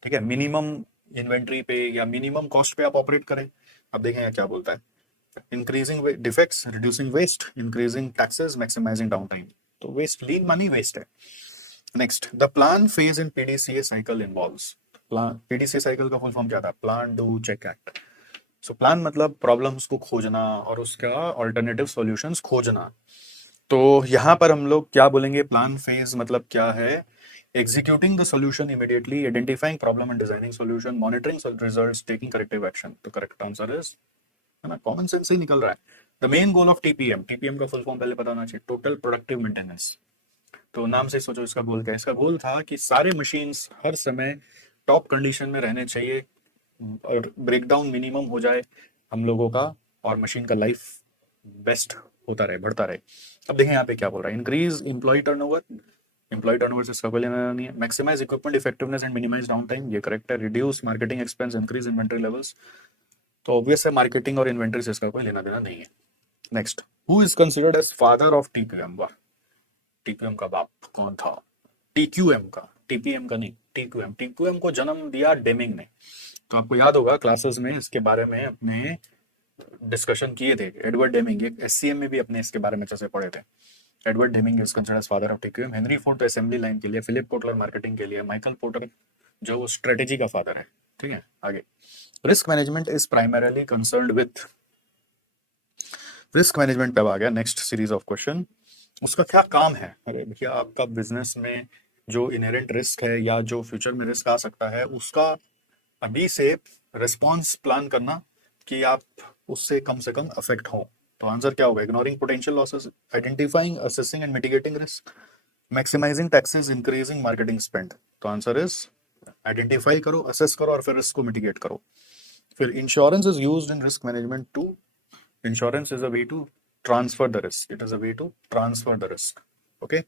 ठीक है, मिनिमम इन्वेंट्री पे या मिनिमम कॉस्ट पे आप ऑपरेट करें। अब देखें यहाँ क्या बोलता है, increasing defects, reducing waste, increasing taxes, maximising downtime. तो वेस्ट, लीन मनी वेस्ट है। Next, the plan phase in PDCA cycle involves. Plan, PDCA cycle का फुल फॉर्म क्या था? Plan do check act. So plan मतलब problems को खोजना और उसका ऑल्टरनेटिव सॉल्यूशंस खोजना। तो यहाँ पर हम लोग क्या बोलेंगे? प्लान फेज मतलब क्या है? Executing the solution immediately, identifying problem and designing solution, monitoring results, taking corrective action. तो करेक्ट आंसर इज, है ना, कॉमन सेंस से ही निकल रहा है। The main goal of TPM, TPM का फुल फॉर्म पहले पता होना चाहिए, टोटल प्रोडक्टिव मेंटेनेंस। तो नाम से सोचो इसका गोल क्या है? इसका गोल था कि सारे मशीन्स हर समय टॉप कंडीशन में रहने चाहिए और ब्रेकडाउन मिनिमम हो जाए हम लोगों का, और मशीन का लाइफ बेस्ट होता रहे, बढ़ता रहे। अब देखें यहाँ पे क्या बोल रहा है, increase employee turnover, employee turnover से इसका कोई लेना देना नहीं है। Maximise equipment effectiveness and minimise downtime, ये करेक्ट है। Reduce marketing expense, increase inventory levels, तो ऑब्वियस है मार्केटिंग और इन्वेंट्री से इसका कोई लेना देना नहीं है। Next, who is considered as father of TPM? वाह, टीपीएम का बाप कौन था? टीक्यूएम का, टीपीएम का नहीं, टीक्यूएम। टीक्यूएम को जन्म दिया डेमिंग ने। तो आपको याद होगा क्लासेस में इसके बारे में अपने डिस्कशन किए थे। एडवर्ड डेमिंग, एक एससीएम में भी अपने इसके बारे में अच्छे से पढ़े थे। Edward Deming is considered as father of TQM. Henry Ford तो असेंबली लाइन के लिए, फिलिप कोटलर मार्केटिंग के लिए, माइकल पोर्टर जो स्ट्रेटेजी का फादर है। ठीक है, आगे, risk management is primarily concerned with, risk management पे अब आ गया नेक्स्ट सीरीज ऑफ क्वेश्चन। उसका क्या काम है? अरे भैया, आपका बिजनेस में जो इनहेरेंट रिस्क है या जो फ्यूचर में रिस्क आ सकता है, उसका अभी से रिस्पॉन्स प्लान करना कि आप उससे कम से कम अफेक्ट हो। तो आंसर क्या होगा? Ignoring potential losses, identifying, assessing and mitigating risk, maximising taxes, increasing marketing spend. तो आंसर इज, आइडेंटिफाई करो, असेस करो और फिर रिस्क को मिटिगेट करो। फिर insurance is used in risk management to, insurance is a way to transfer the risk, it is a way to transfer the risk. Okay,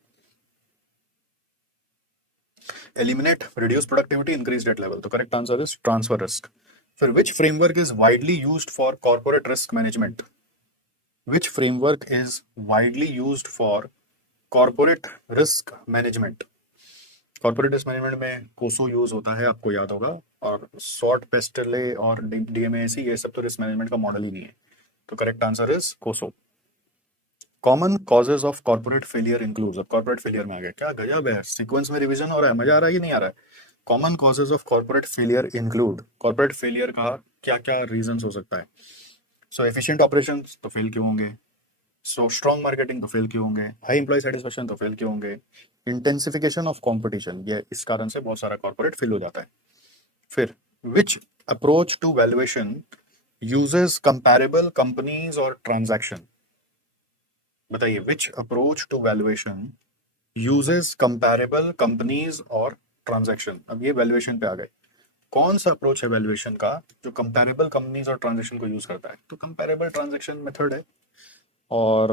eliminate, reduce productivity, increase debt level. The correct answer is transfer risk. For which framework is widely used for corporate risk management? Which framework is widely used for corporate risk management? Corporate risk management में कोसो use होता है, आपको याद होगा, और sort, पेस्टले और डीएमएसी, ये सब तो रिस्क मैनेजमेंट का मॉडल ही नहीं है। तो करेक्ट आंसर इज कोसो। Common causes of corporate failure includes, अब कॉर्पोरेट फेलियर में आ गया, क्या गजब है, सीक्वेंस में रिवीजन हो रहा है, मजा आ रहा है कि नहीं आ रहा है? Common causes of corporate failure include, corporate failure का क्या क्या रीजन हो सकता है? सो एफिशिएंट ऑपरेशन तो फेल क्यों होंगे? सो स्ट्रॉन्ग मार्केटिंग तो फेल क्यों होंगे? हाई एम्प्लॉय सेटिस्फेक्शन तो फेल क्यों होंगे? इंटेंसिफिकेशन ऑफ कॉम्पिटिशन, ये इस कारण से बहुत सारा कॉर्पोरेट फेल हो जाता है। फिर which approach to valuation uses comparable companies और ट्रांजैक्शन? बताइए, which approach to valuation uses comparable companies और ट्रांजैक्शन? अब ये वैल्यूएशन पे आ गए, कौन सा अप्रोच है वैल्यूएशन का जो कंपैरेबल कंपनीज और ट्रांजैक्शन को यूज करता है? तो कंपैरेबल ट्रांजैक्शन मेथड है। और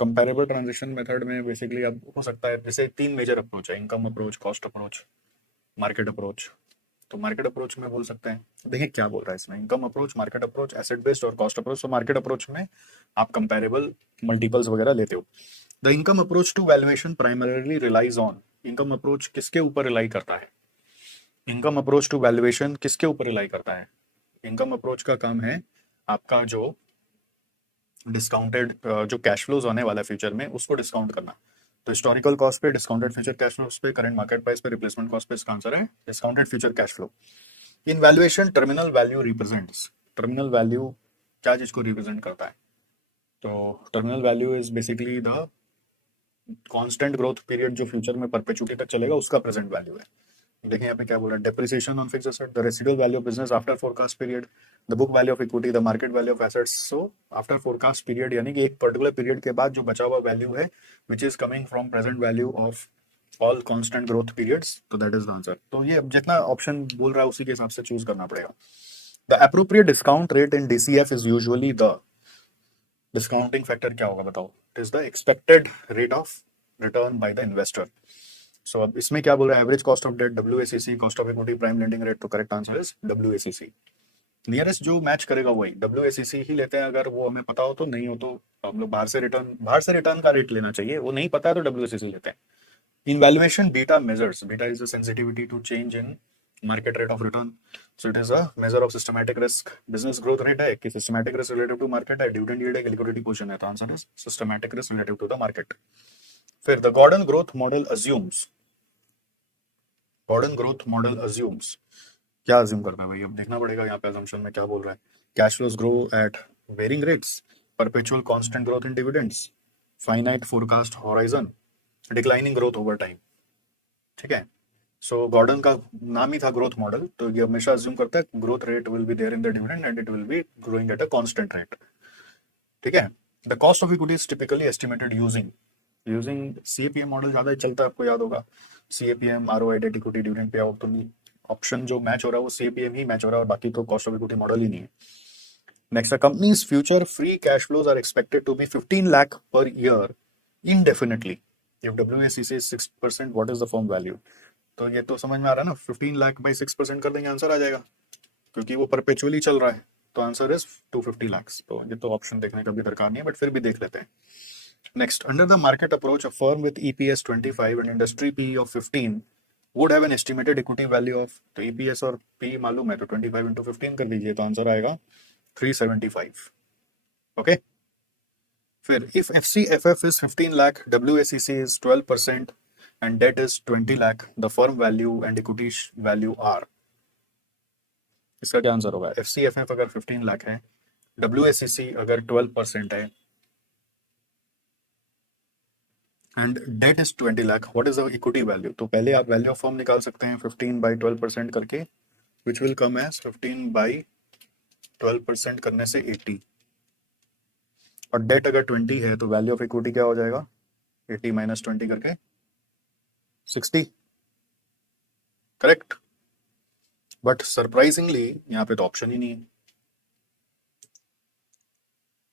कंपैरेबल ट्रांजैक्शन मेथड में बेसिकली अब हो सकता है, जैसे तीन मेजर अप्रोच है, income approach, cost approach, market approach. तो मार्केट अप्रोच में बोल सकते हैं, देखिए क्या बोल रहा है इसमें, income approach, market approach, asset based और कॉस्ट अप्रोच। तो मार्केट अप्रोच में आप कंपैरेबल मल्टीपल्स वगैरह लेते हो। The income approach to valuation primarily relies on, income approach किसके ऊपर रिलाई करता है? इनकम अप्रोच टू वैल्यूएशन किसके ऊपर रिलाई करता है? इनकम अप्रोच का काम है आपका जो डिस्काउंटेड जो कैश फ्लोज होने वाला है फ्यूचर में, उसको डिस्काउंट करना। तो हिस्टोरिकल कॉस्ट पे, डिस्काउंटेड फ्यूचर कैश फ्लोज पे, करंट मार्केट प्राइस पे, रिप्लेसमेंट कॉस्ट पे, इसका आंसर है discounted future cash flow. In valuation terminal value represents, terminal value क्या चीज को रिप्रेजेंट करता है? तो terminal value is basically the constant growth period जो फ्यूचर में परपेचुटी तक चलेगा, उसका प्रेजेंट वैल्यू है। देखिए यहाँ पे क्या बोल रहा है, depreciation on fixed asset, the residual value of business after forecast period, the book value of equity, the market value of assets. So after forecast period यानी कि एक पर्टिकुलर पीरियड के बाद जो बचा हुआ वैल्यू है, which is coming from present value of all constant growth periods. तो दैट इज द आंसर। तो ये जितना ऑप्शन बोल रहा है उसी के हिसाब से चूज करना पड़ेगा। The appropriate discount rate in DCF is usually the, discounting factor क्या होगा बताओ? It is the expected rate of return by the investor. So अब इसमें क्या बोल रहा है, average cost of debt WACC, cost of equity, prime lending rate, तो correct answer is WACC। Nearest जो मैच करेगा वही WACC ही लेते हैं, अगर वो हमें पता हो तो, नहीं हो तो हम लोग बाहर से रिटर्न का रेट लेना चाहिए, वो नहीं पता है तो WACC लेते हैं। In valuation, beta measures. Beta is the sensitivity to change in market rate of return. So it is a measure of systematic risk. Business growth rate है कि systematic risk relative to market है, dividend yield है कि liquidity position है, तो answer is systematic risk relative to the market. फिर the Gordon growth model assumes. Gordon growth model assumes. क्या assume करता है भाई, अब देखना पड़ेगा यहाँ पे assumption में क्या बोल रहा है। Cash flows grow at varying rates, perpetual constant growth in dividends, finite forecast horizon, declining growth over time. ठीक है। सो गॉर्डन का नाम ही था ग्रोथ मॉडल, तो ये हमेशा अज्यूम करता है growth rate will be there in the dividend and it will be growing at a constant rate. ठीक है। The cost of equity is typically estimated using using CAPM model, ज्यादा चलता है, आपको याद होगा CAPM, ROI debt equity, dividend payout, तो option जो मैच हो रहा है वो CAPM ही मैच हो रहा है और बाकी तो कॉस्ट ऑफ इक्विटी मॉडल ही नहीं है। Next, a company's future free cash flows are expected to be 15 lakh per year indefinitely if WACC is 6%, what is the firm value? तो ये तो समझ में आ रहा है ना, 15 लाख बाई 6% कर देंगे, आंसर आ जाएगा, क्योंकि वो परपेचुअली चल रहा है, तो आंसर इज 250 लाख। तो ये तो ऑप्शन देखने का भी दरकार नहीं है, बट फिर भी देख लेते हैं। Next, under the market approach, a firm with EPS 25 and industry PE of 15 would have an estimated equity value of, तो EPS और PE मालूम है, तो 25 इंटू 15 कर दीजिए, तो आंसर आएगा 375। ओके। फिर if FCFF is 15 lakh, WACC is 12% and debt is 20 lakh, the firm value and equity value are, इसका क्या आंसर होगा? FCFF अगर 15 लाख है, WACC अगर 12% है and debt is 20 lakh, what is the equity value? तो पहले आप वैल्यू ऑफ फर्म निकाल सकते हैं 15 बाई 12% करके, which will come as 15 by 12% करने से 80, और डेट अगर 20 है तो वैल्यू ऑफ इक्विटी क्या हो जाएगा? 80 माइनस 20 करके 60, करेक्ट। बट सरप्राइजिंगली यहाँ पे तो ऑप्शन ही नहीं है।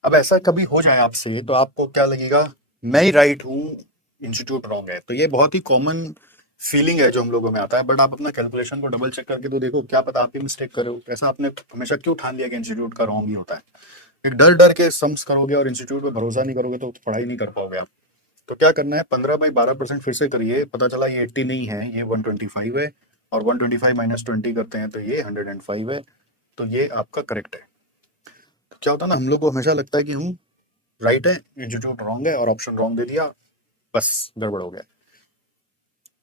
अब ऐसा कभी हो जाए आपसे तो आपको क्या लगेगा, मैं ही राइट हूँ, इंस्टीट्यूट रॉन्ग है, तो ये बहुत ही कॉमन फीलिंग है जो हम लोगों में आता है, बट आप अपना कैलकुलेशन को डबल चेक करके तो देखो, क्या पता आप ही मिस्टेक करो। ऐसा आपने हमेशा क्यों ठान लिया कि इंस्टीट्यूट का रॉन्ग ही होता है? एक डर डर के सम्स करोगे और इंस्टीट्यूट पे भरोसा नहीं करोगे तो पढ़ाई नहीं कर पाओगे आप। तो क्या करना है, 15/12% फिर से करिए, पता चला ये 80 नहीं है, ये 125 है, और 125 माइनस 20 करते हैं तो ये 105 है, तो ये आपका करेक्ट है। तो क्या होता है ना, हम लोग को हमेशा लगता है कि हम राइट है, इंस्टीट्यूट रॉन्ग है, और ऑप्शन रॉन्ग दे दिया, बस गड़बड़ हो गया।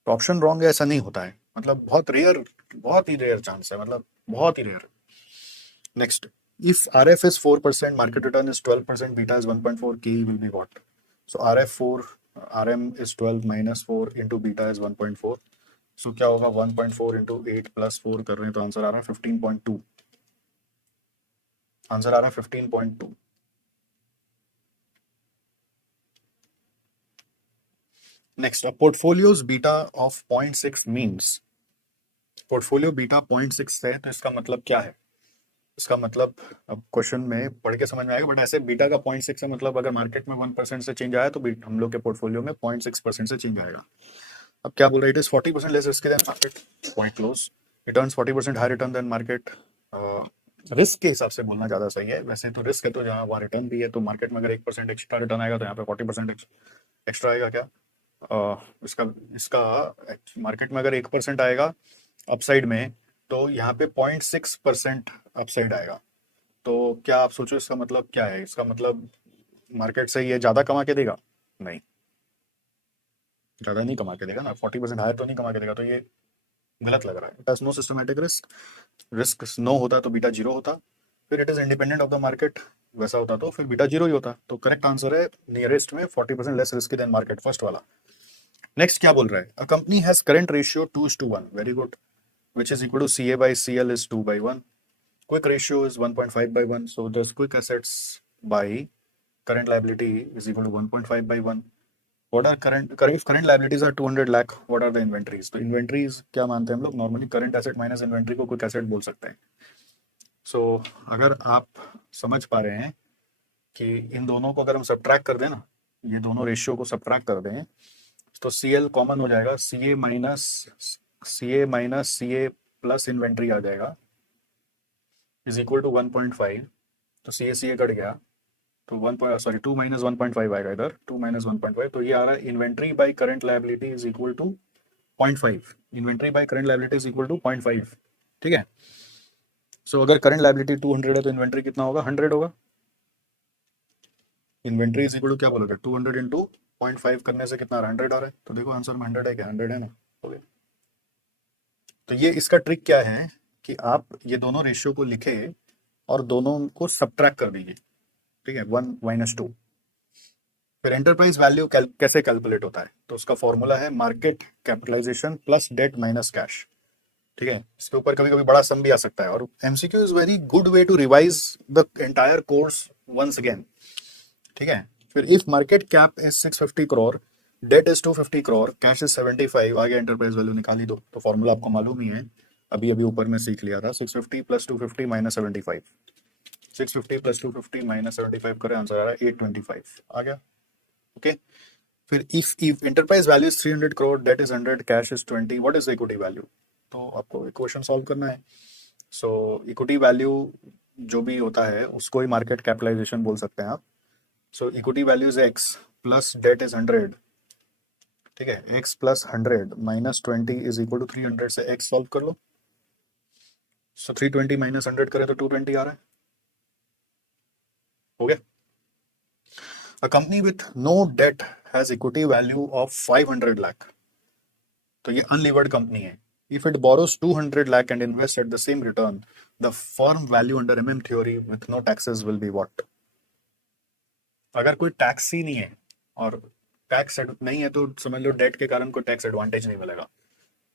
तो ऑप्शन रॉन्ग है ऐसा नहीं होता है, मतलब बहुत ही रेयर चांस है, मतलब बहुत ही rare. Next, if RF is 4%, market return is 12%, beta is 1.4, KE will be what? So RF 4, RM is 12 minus 4 into beta is 1.4, so क्या होगा, 1.4 into 8 plus 4 कर रहे हैं, तो आंसर आ रहा है 15.2, आंसर आ रहा है 15.2। Next, a portfolio's beta of 0.6 means, portfolio beta 0.6 है, तो इसका मतलब क्या है? इसका मतलब, अब क्वेश्चन में पढ़ के समझ में आएगा, बट ऐसे बीटा का 0.6 है, मतलब अगर मार्केट में 1% से चेंज आया तो हम लोग के पोर्टफोलियो में 0.6% से चेंज आएगा। अब क्या बोल रहा है, it is 40% less risky than market, point close, returns 40% high return than market. Risk के हिसाब से बोलना ज्यादा सही है, वैसे तो रिस्क है तो जहाँ वहाँ रिटर्न भी है, तो मार्केट में अगर 1% एक्स्ट्रा रिटर्न आएगा तो यहाँ पे 40% एक्स्ट्रा आएगा क्या? इसका इसका मार्केट में अगर 1% आएगा अपसाइड में, तो यहाँ पे 0.6% अपसाइड आएगा। तो क्या आप सोचो इसका मतलब क्या है? इसका मतलब मार्केट से ये ज्यादा कमा के देगा? नहीं, ज्यादा नहीं कमा के देगा ना, 40% हायर तो नहीं कमा के देगा, तो ये गलत लग रहा है। It has no systematic risk, risk no होता तो बीटा जीरो होता, फिर it is independent of the market, वैसा होता तो फिर बीटा जीरो ही होता। तो करेक्ट आंसर है नियरेस्ट में 40% less risky than market, first वाला। नेक्स्ट क्या बोल रहा है, a company has current ratio 2:1, very good, which is equal to CA by CL is 2/1. Quick ratio is 1.5/1. So there's quick assets by current liability is equal to 1.5/1. What are if current liabilities are 200 lakh, what are the inventories? तो inventories क्या मानते हैं हम लोग, normally current asset minus inventory को quick asset बोल सकते हैं। सो अगर आप समझ पा रहे हैं कि इन दोनों को अगर हम सब्ट्रैक्ट कर दें ना, ये दोनों रेशियो को सब्ट्रैक्ट कर दें, तो CL कॉमन हो जाएगा, CA minus CA plus inventory आ जाएगा इज इक्वल टू 1.5। तो CA कट गया, तो 2 - 1.5 आएगा इधर, 2 - 1.5, तो ये आ रहा है inventory by current liability is equal to 0.5। Inventory by current liability is equal to 0.5। ठीक है। सो अगर करंट लायबिलिटी 200 है तो इन्वेंट्री कितना होगा, 100 होगा। इन्वेंट्री इज इक्वल टू क्या बोलोगे, 200 इंटू 0.5 करने से कितना 100 आ रहा है। तो देखो आंसर में 100 है क्या, 100 है ना, हो गया। तो ये इसका ट्रिक क्या है कि आप ये दोनों रेशियो को लिखे और दोनों को सब्ट्रैक्ट कर दीजिए। ठीक है, 1 - 2। फिर एंटरप्राइज वैल्यू कैसे कैलकुलेट होता है, तो उसका फॉर्मूला है market capitalization plus debt minus cash. ठीक है, इसके ऊपर कभी कभी बड़ा सम भी आ सकता है, और MCQ is very good way to revise the entire course once again. ठीक है। फिर if market cap is 650 crore, debt is 250 crore, cash is 75, आगे एंटरप्राइज वैल्यू निकाल ही दो। तो फॉर्मूला आपको मालूम ही है, अभी अभी ऊपर में सीख लिया था, 650 प्लस 250 माइनस 75। 650 प्लस 250 माइनस 75 करें, आंसर आ रहा है 825 आ गया। ओके। फिर if enterprise value is 300 crore, debt is 100, cash is 20, what is the equity value. तो आपको इक्वेशन सॉल्व करना है। सो इक्विटी वैल्यू जो भी होता है उसको ही मार्केट कैपिटलाइजेशन बोल सकते हैं आप। So equity value is x plus debt is 100। ठीक है, x plus 100 minus 20 is equal to 300 से x सॉल्व कर लो। सो 320 माइनस 100 करें तो 220 आ रहा है, हो गया। A company with no debt has equity value of 500 lakh। तो ये अनलीवर्ड कंपनी है। If it borrows 200 lakh and invests at the same return, the firm value under theory with no taxes will be what? अगर कोई tax ही नहीं है और tax नहीं है तो समझ लो डेट के कारण कोई टैक्स एडवांटेज नहीं मिलेगा।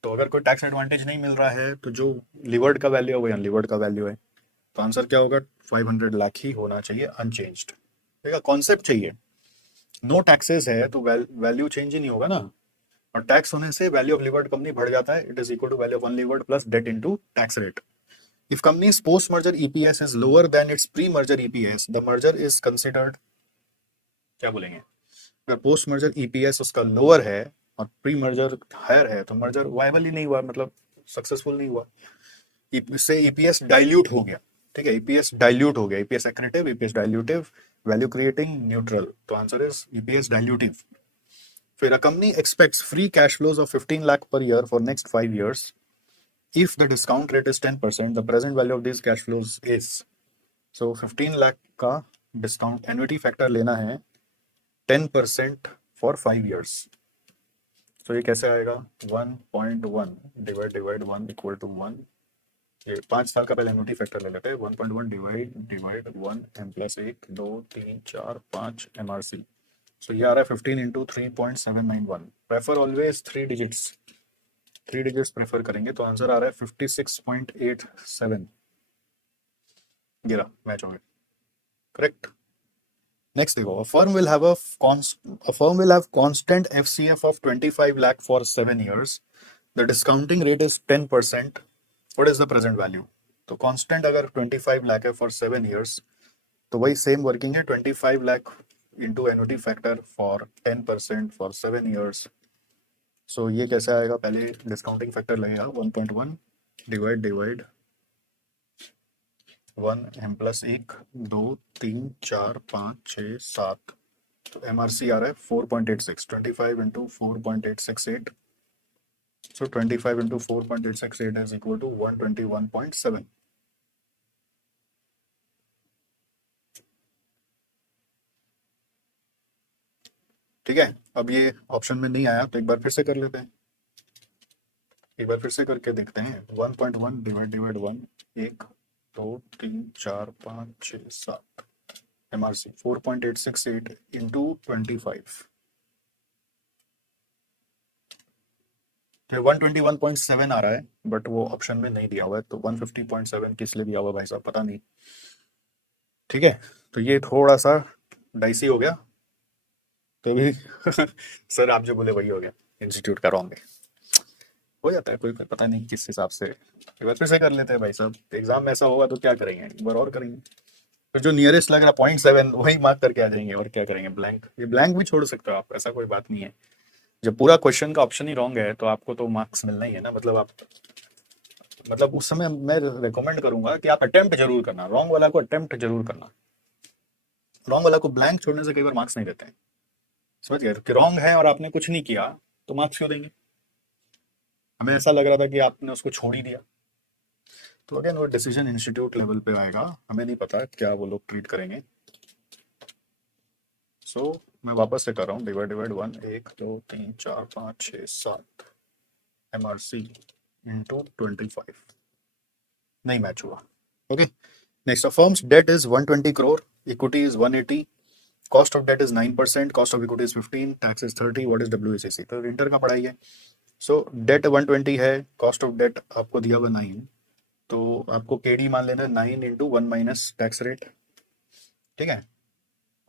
तो अगर कोई टैक्स एडवांटेज नहीं मिल रहा है तो जो लिवर्ड का वैल्यू है वो अनलिवर्ड का वैल्यू है। तो आंसर क्या होगा, 500 लाख ही होना चाहिए अनचेंज्ड। ठीक है, कॉन्सेप्ट चाहिए। नो टैक्सेस है तो वैल्यू चेंज ही नहीं होगा ना, और टैक्स होने से वैल्यू ऑफ लिवर्ड कंपनी बढ़ जाता है। It is equal to value of unlevered plus debt into tax rate. If companies post merger EPS is lower than its pre merger EPS, the merger is considered, क्या बोलेंगे, अगर post merger EPS उसका लोअर है और pre merger higher है तो merger viable ही नहीं हुआ, मतलब सक्सेसफुल नहीं हुआ। इससे ईपीएस डाइल्यूट हो गया। ठीक है, ईपीएस डाइल्यूट हो गया, EPS accretive, EPS dilutive, value creating, neutral. तो आंसर इज ईपीएस डाइल्यूटिव। फिर a company expects free cash flows of 15 lakh per year for next 5 years। If the discount rate is 10%, the present value of this cash flows is. So 15 lakh का discount annuity factor लेना है 10% for 5 years। तो ये कैसे आएगा, 1.1 divide 1 equal to 1। ये 5 साल का पहले एन्युटी फैक्टर ले लेते हैं, 1.1 डिवाइड 1 m प्लस 1 2 3 4 5 MRC। सो ये आ रहा है 15 into 3.791। Prefer always 3 digits, 3 digits prefer करेंगे। तो आंसर आ रहा है 56.87। गिरा मैच हो गया, करेक्ट। नेक्स्ट देखो, a firm will have constant FCF of 25 lakh for 7 years। The discounting rate is 10%। What is the present value? तो कांस्टेंट अगर 25 लाख है फॉर 7 years, तो वही सेम वर्किंग है, 25 lakh into annuity factor for 10% for 7 years। सो ये कैसे आएगा, पहले डिस्काउंटिंग फैक्टर लगेगा 1.1 डिवाइड 1 m प्लस 1 2 3 4 5 6 7। तो MRC आ रहा है 4.86, 25 into 4.868। So 25 into 4.868 is equal to 121.7। ठीक है, अब ये ऑप्शन में नहीं आया तो एक बार फिर से कर लेते हैं, एक बार फिर से करके देखते हैं। 1.1 डिवाइड 1 1 2 3 4 5 6 7। MRC 4.868 into 25। फिर 121.7 आ रहा है, बट वो ऑप्शन में नहीं दिया हुआ है, तो 150.7 किस लिए दिया हुआ भाई साहब पता नहीं। ठीक है, तो ये थोड़ा सा डाइसी हो गया। तो भी सर आप जो बोले वही हो गया, इंस्टीट्यूट का रॉन्ग है, हो जाता है, कोई पता नहीं किस हिसाब से। एक बार फिर से कर लेते हैं भाई साहब, एग्जाम में ऐसा होगा तो क्या करेंगे, एक बार और करेंगे। फिर जो नियरेस्ट लग रहा 0.7 वही मार्क करके आ जाएंगे, और क्या करेंगे, ब्लैंक। ये ब्लैंक भी छोड़ सकते हो आप, ऐसा कोई बात नहीं है। जब पूरा क्वेश्चन का ऑप्शन ही रॉन्ग है तो आपको तो मार्क्स मिलना ही है ना, मतलब आप, मतलब उस समय मैं रिकमेंड करूंगा कि आप अटेम्प्ट जरूर करना, रॉन्ग वाला को अटेम्प्ट जरूर करना। रॉन्ग वाला को ब्लैंक छोड़ने से कई बार मार्क्स नहीं देते हैं। समझ गए कि रॉन्ग है और आपने कुछ नहीं किया तो मार्क्स क्यों देंगे। हमें ऐसा लग रहा था कि आपने उसको छोड़ ही दिया। तो अगेन वो डिसीजन इंस्टीट्यूट लेवल पे आएगा, हमें नहीं पता क्या वो लोग ट्रीट करेंगे। सो मैं वापस से कर रहा हूँ, divide divide one, 1 2 3 4 5 6 7 MRC into 25, नहीं मैच हुआ। Okay, next, firm's debt is 120 crore, equity is 180, cost of debt is 9%, cost of equity is 15, tax is 30, what is WACC। तो इंटर का पढ़ाई है। सो डेट 120 है, कॉस्ट ऑफ डेट आपको दिया हुआ 9, तो आपको KD मान लेना 9 इंटू 1 माइनस टैक्स रेट, ठीक है,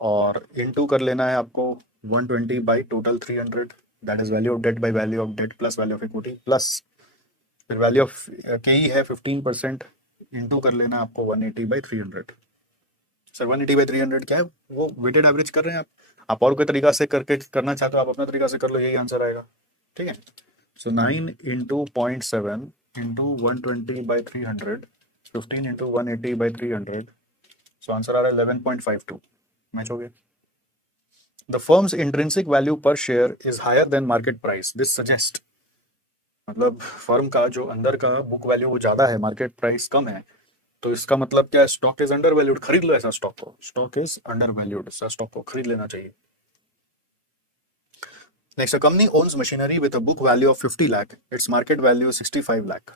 और इंटू कर लेना है आपको 120 by total 300, that is value of debt by value of debt plus value of equity, plus फिर वैल्यू ऑफ KE है 15%, इंटू कर लेना आपको 180 बाई 300। सर 180 बाई 300 क्या है, वो वेटेड एवरेज कर रहे हैं आप और कोई तरीका से करके करना चाहते हो आप अपना तरीका से कर लो, यही आंसर आएगा, ठीक है। So 9 into 0.7 into 120/300, 15 into 180/300, so answer आ रहा है 11.52, मैच हो गया। The firm's intrinsic value per share is higher than market price, this suggest, मतलब फर्म का जो अंदर का बुक वैल्यू वो ज्यादा है, मार्केट प्राइस कम है, तो इसका मतलब क्या है, स्टॉक इज अंडर वैल्यूड, खरीद लो ऐसा स्टॉक को, स्टॉक इज अंडर वैल्यूड, ऐसा स्टॉक को खरीद लेना चाहिए। Next, a company ons machinery with a book value of 50 lakh, its market value 65 lakh,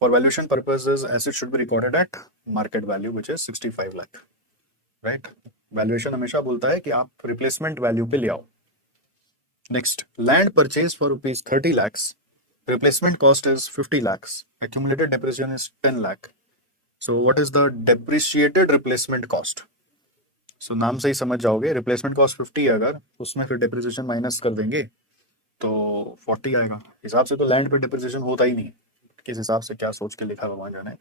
for valuation purposes asset should be recorded at market value which is 65 lakh, right. Valuation हमेशा बोलता है कि आप replacement value पे ले आओ। Next, land purchase for ₹30 lakhs, replacement cost is 50 lakhs, accumulated depreciation is 10 lakh, so what is the depreciated replacement cost? So नाम से ही समझ जाओगे, रिप्लेसमेंट कॉस्ट 50 है, अगर उसमें फिर डिप्रिसिएशन माइनस कर देंगे तो 40 आएगा। हिसाब से तो लैंड पे डिप्रिसिएशन होता ही नहीं, किस हिसाब से क्या सोच के लिखा भगवान जाने, है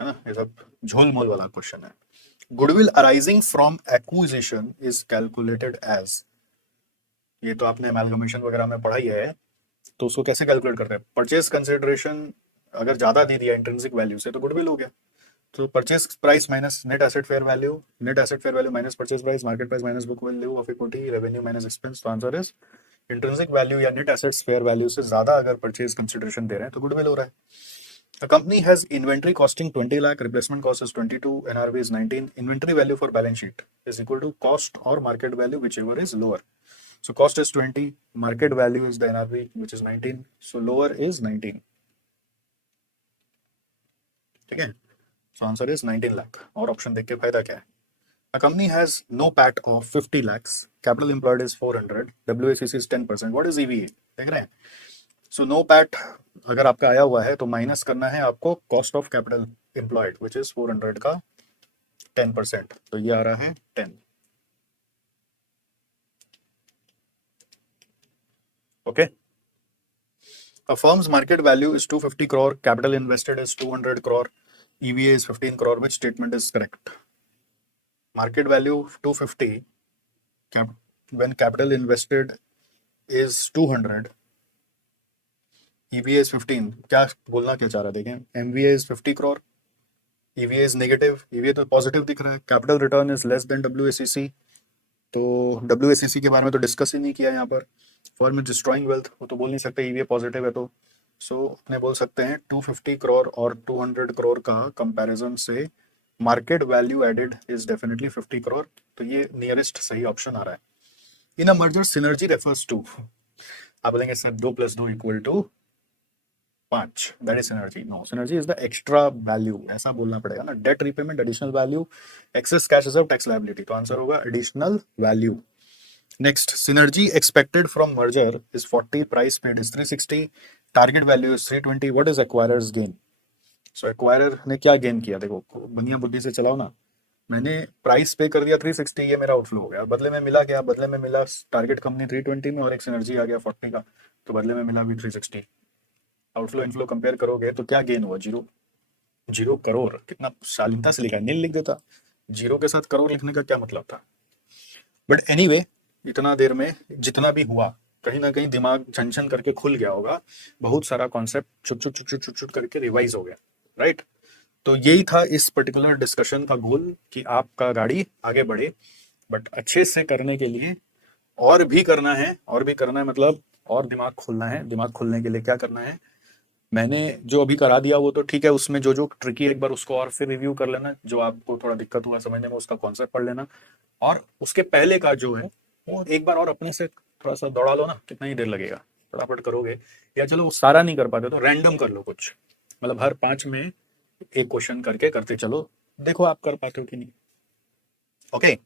ना, ये सब झोल मोल वाला क्वेश्चन है। Goodwill arising from acquisition is calculated as, ये तो आपने अमेलगमेशन वगैरह में पढ़ाई है, तो उसको कैसे कैलकुलेट करते हैं, परचेज कंसिडरेशन अगर ज्यादा दे दिया इंट्रिंसिक वैल्यू से तो गुडविल हो गया, तो purchase price minus net asset fair value, net asset fair value minus purchase price, market price minus book value of equity, revenue minus expense, तो आंसर इज इंट्रिंसिक वैल्यू या net assets fair value से ज्यादा अगर purchase consideration दे रहे हैं तो goodwill हो रहा है। A company has inventory costing 20 lakh, replacement cost is 22, NRV is 19, inventory value for balance sheet is equal to cost or market value, whichever is lower. So cost is 20, market value is the NRV, which is 19, so lower is 19, ठीक है। So answer is 19 lakh, और option देख के फायदा क्या है। A company has no PAT of 50 lakhs, capital employed is 400, WACC is 10%, what is EVA, देख रहे हैं। सो नो पैट अगर आपका आया हुआ है तो माइनस करना है आपको cost of capital employed which is 400 का 10%, तो ये आ रहा है 10, okay. A firm's market value is 250 crore, capital invested is 200 crore, EVA is 15 crore, which statement is correct? Market value 250, when capital invested is 200, EVA is 15, क्या बोलना क्या चाह रहा है देखें, MVA is 50 crore, EVA is negative, EVA तो positive दिख रहा है, capital return is less than WACC, तो WACC के बारे में तो डिस्कस ही नहीं किया यहाँ पर। फर्म इज डिस्ट्रॉइंग वेल्थ, वो तो बोल नहीं सकते, EVA पॉजिटिव है तो, सो अपने बोल सकते हैं 250 करोड़ और 200 करोड़ का कंपैरिजन से market value added is definitely 50 crore, तो ये नियरेस्ट सही ऑप्शन आ रहा है। In a merger synergy refers to, आप बोलेंगे sir 2 + 2 = 5, that is synergy, no, synergy is the extra value, ऐसा बोलना पड़ेगा ना, debt repayment additional value, excess cash reserve tax liability, तो आंसर होगा additional value. Next, synergy expected from merger is 40, price paid is 360, target value is 320, what is acquirer's gain? So acquirer ने क्या gain किया, देखो बनिया बुद्धि से चलाओ ना, मैंने प्राइस पे कर दिया 360, ये मेरा आउटफ्लो हो गया, बदले में मिला क्या, बदले में मिला टारगेट कंपनी 320 में और एक सिनर्जी आ गया 40 का, तो बदले में मिला भी 360, आउटफ्लो इनफ्लो कंपेयर करोगे तो क्या गेन हुआ, जीरो, 0 करोड़, कितना शालीनता से लिखा है, नील लिख देता, जीरो के साथ करोड़ लिखने का क्या मतलब था, बट एनीवे इतना देर में जितना भी हुआ कहीं ना कहीं दिमाग छन छन करके खुल गया होगा, बहुत सारा कॉन्सेप्ट छुट छुट छुट छुट छुट छुट करके रिवाइज हो गया, राइट। तो यही था इस पर्टिकुलर डिस्कशन का गोल कि आपका गाड़ी आगे बढ़े, बट अच्छे से करने के लिए और भी करना है, और भी करना है, मतलब और दिमाग खोलना है। दिमाग खोलने के लिए क्या करना है, मैंने जो अभी करा दिया वो तो ठीक है, उसमें जो जो ट्रिकी है एक बार उसको और फिर रिव्यू कर लेना, जो आपको थोड़ा दिक्कत हुआ समझने में उसका कॉन्सेप्ट पढ़ लेना, और उसके पहले का जो है वो एक बार और अपने से थोड़ा सा दौड़ा लो ना, कितना ही देर लगेगा, फटाफट करोगे। या चलो सारा नहीं कर पाते तो रैंडम कर लो कुछ, मतलब हर 5 में एक क्वेश्चन करके करते चलो, देखो आप कर पाते हो कि नहीं। ओके,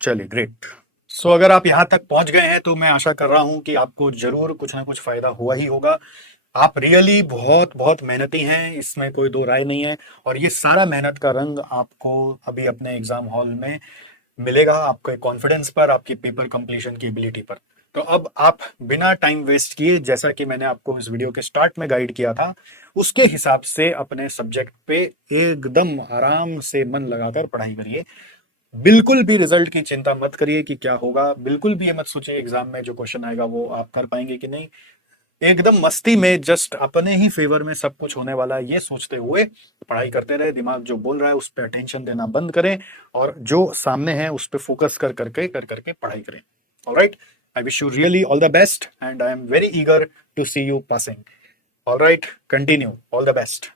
चलिए ग्रेट। सो अगर आप यहाँ तक पहुंच गए हैं तो मैं आशा कर रहा हूं कि आपको जरूर कुछ ना कुछ फायदा हुआ ही होगा। आप रियली बहुत बहुत मेहनती हैं, इसमें कोई दो राय नहीं है, और ये सारा मेहनत का रंग आपको अभी अपने एग्जाम हॉल में मिलेगा, आपके कॉन्फिडेंस पर, आपकी पेपर कंप्लीशन की एबिलिटी पर। तो अब आप बिना टाइम वेस्ट किए, जैसा कि मैंने आपको इस वीडियो के स्टार्ट में गाइड किया था, उसके हिसाब से अपने सब्जेक्ट पे एकदम आराम से मन लगाकर पढ़ाई करिए। बिल्कुल भी रिजल्ट की चिंता मत करिए कि क्या होगा, बिल्कुल भी ये मत सोचिए एग्जाम में जो क्वेश्चन आएगा वो आप कर पाएंगे कि नहीं। एकदम मस्ती में, जस्ट अपने ही फेवर में सब कुछ होने वाला है ये सोचते हुए पढ़ाई करते रहे। दिमाग जो बोल रहा है उस पर अटेंशन देना बंद करें, और जो सामने है उस पर फोकस कर करके पढ़ाई करें। Alright, I wish you really all the best and I am very eager to see you passing. Alright, continue, all the best.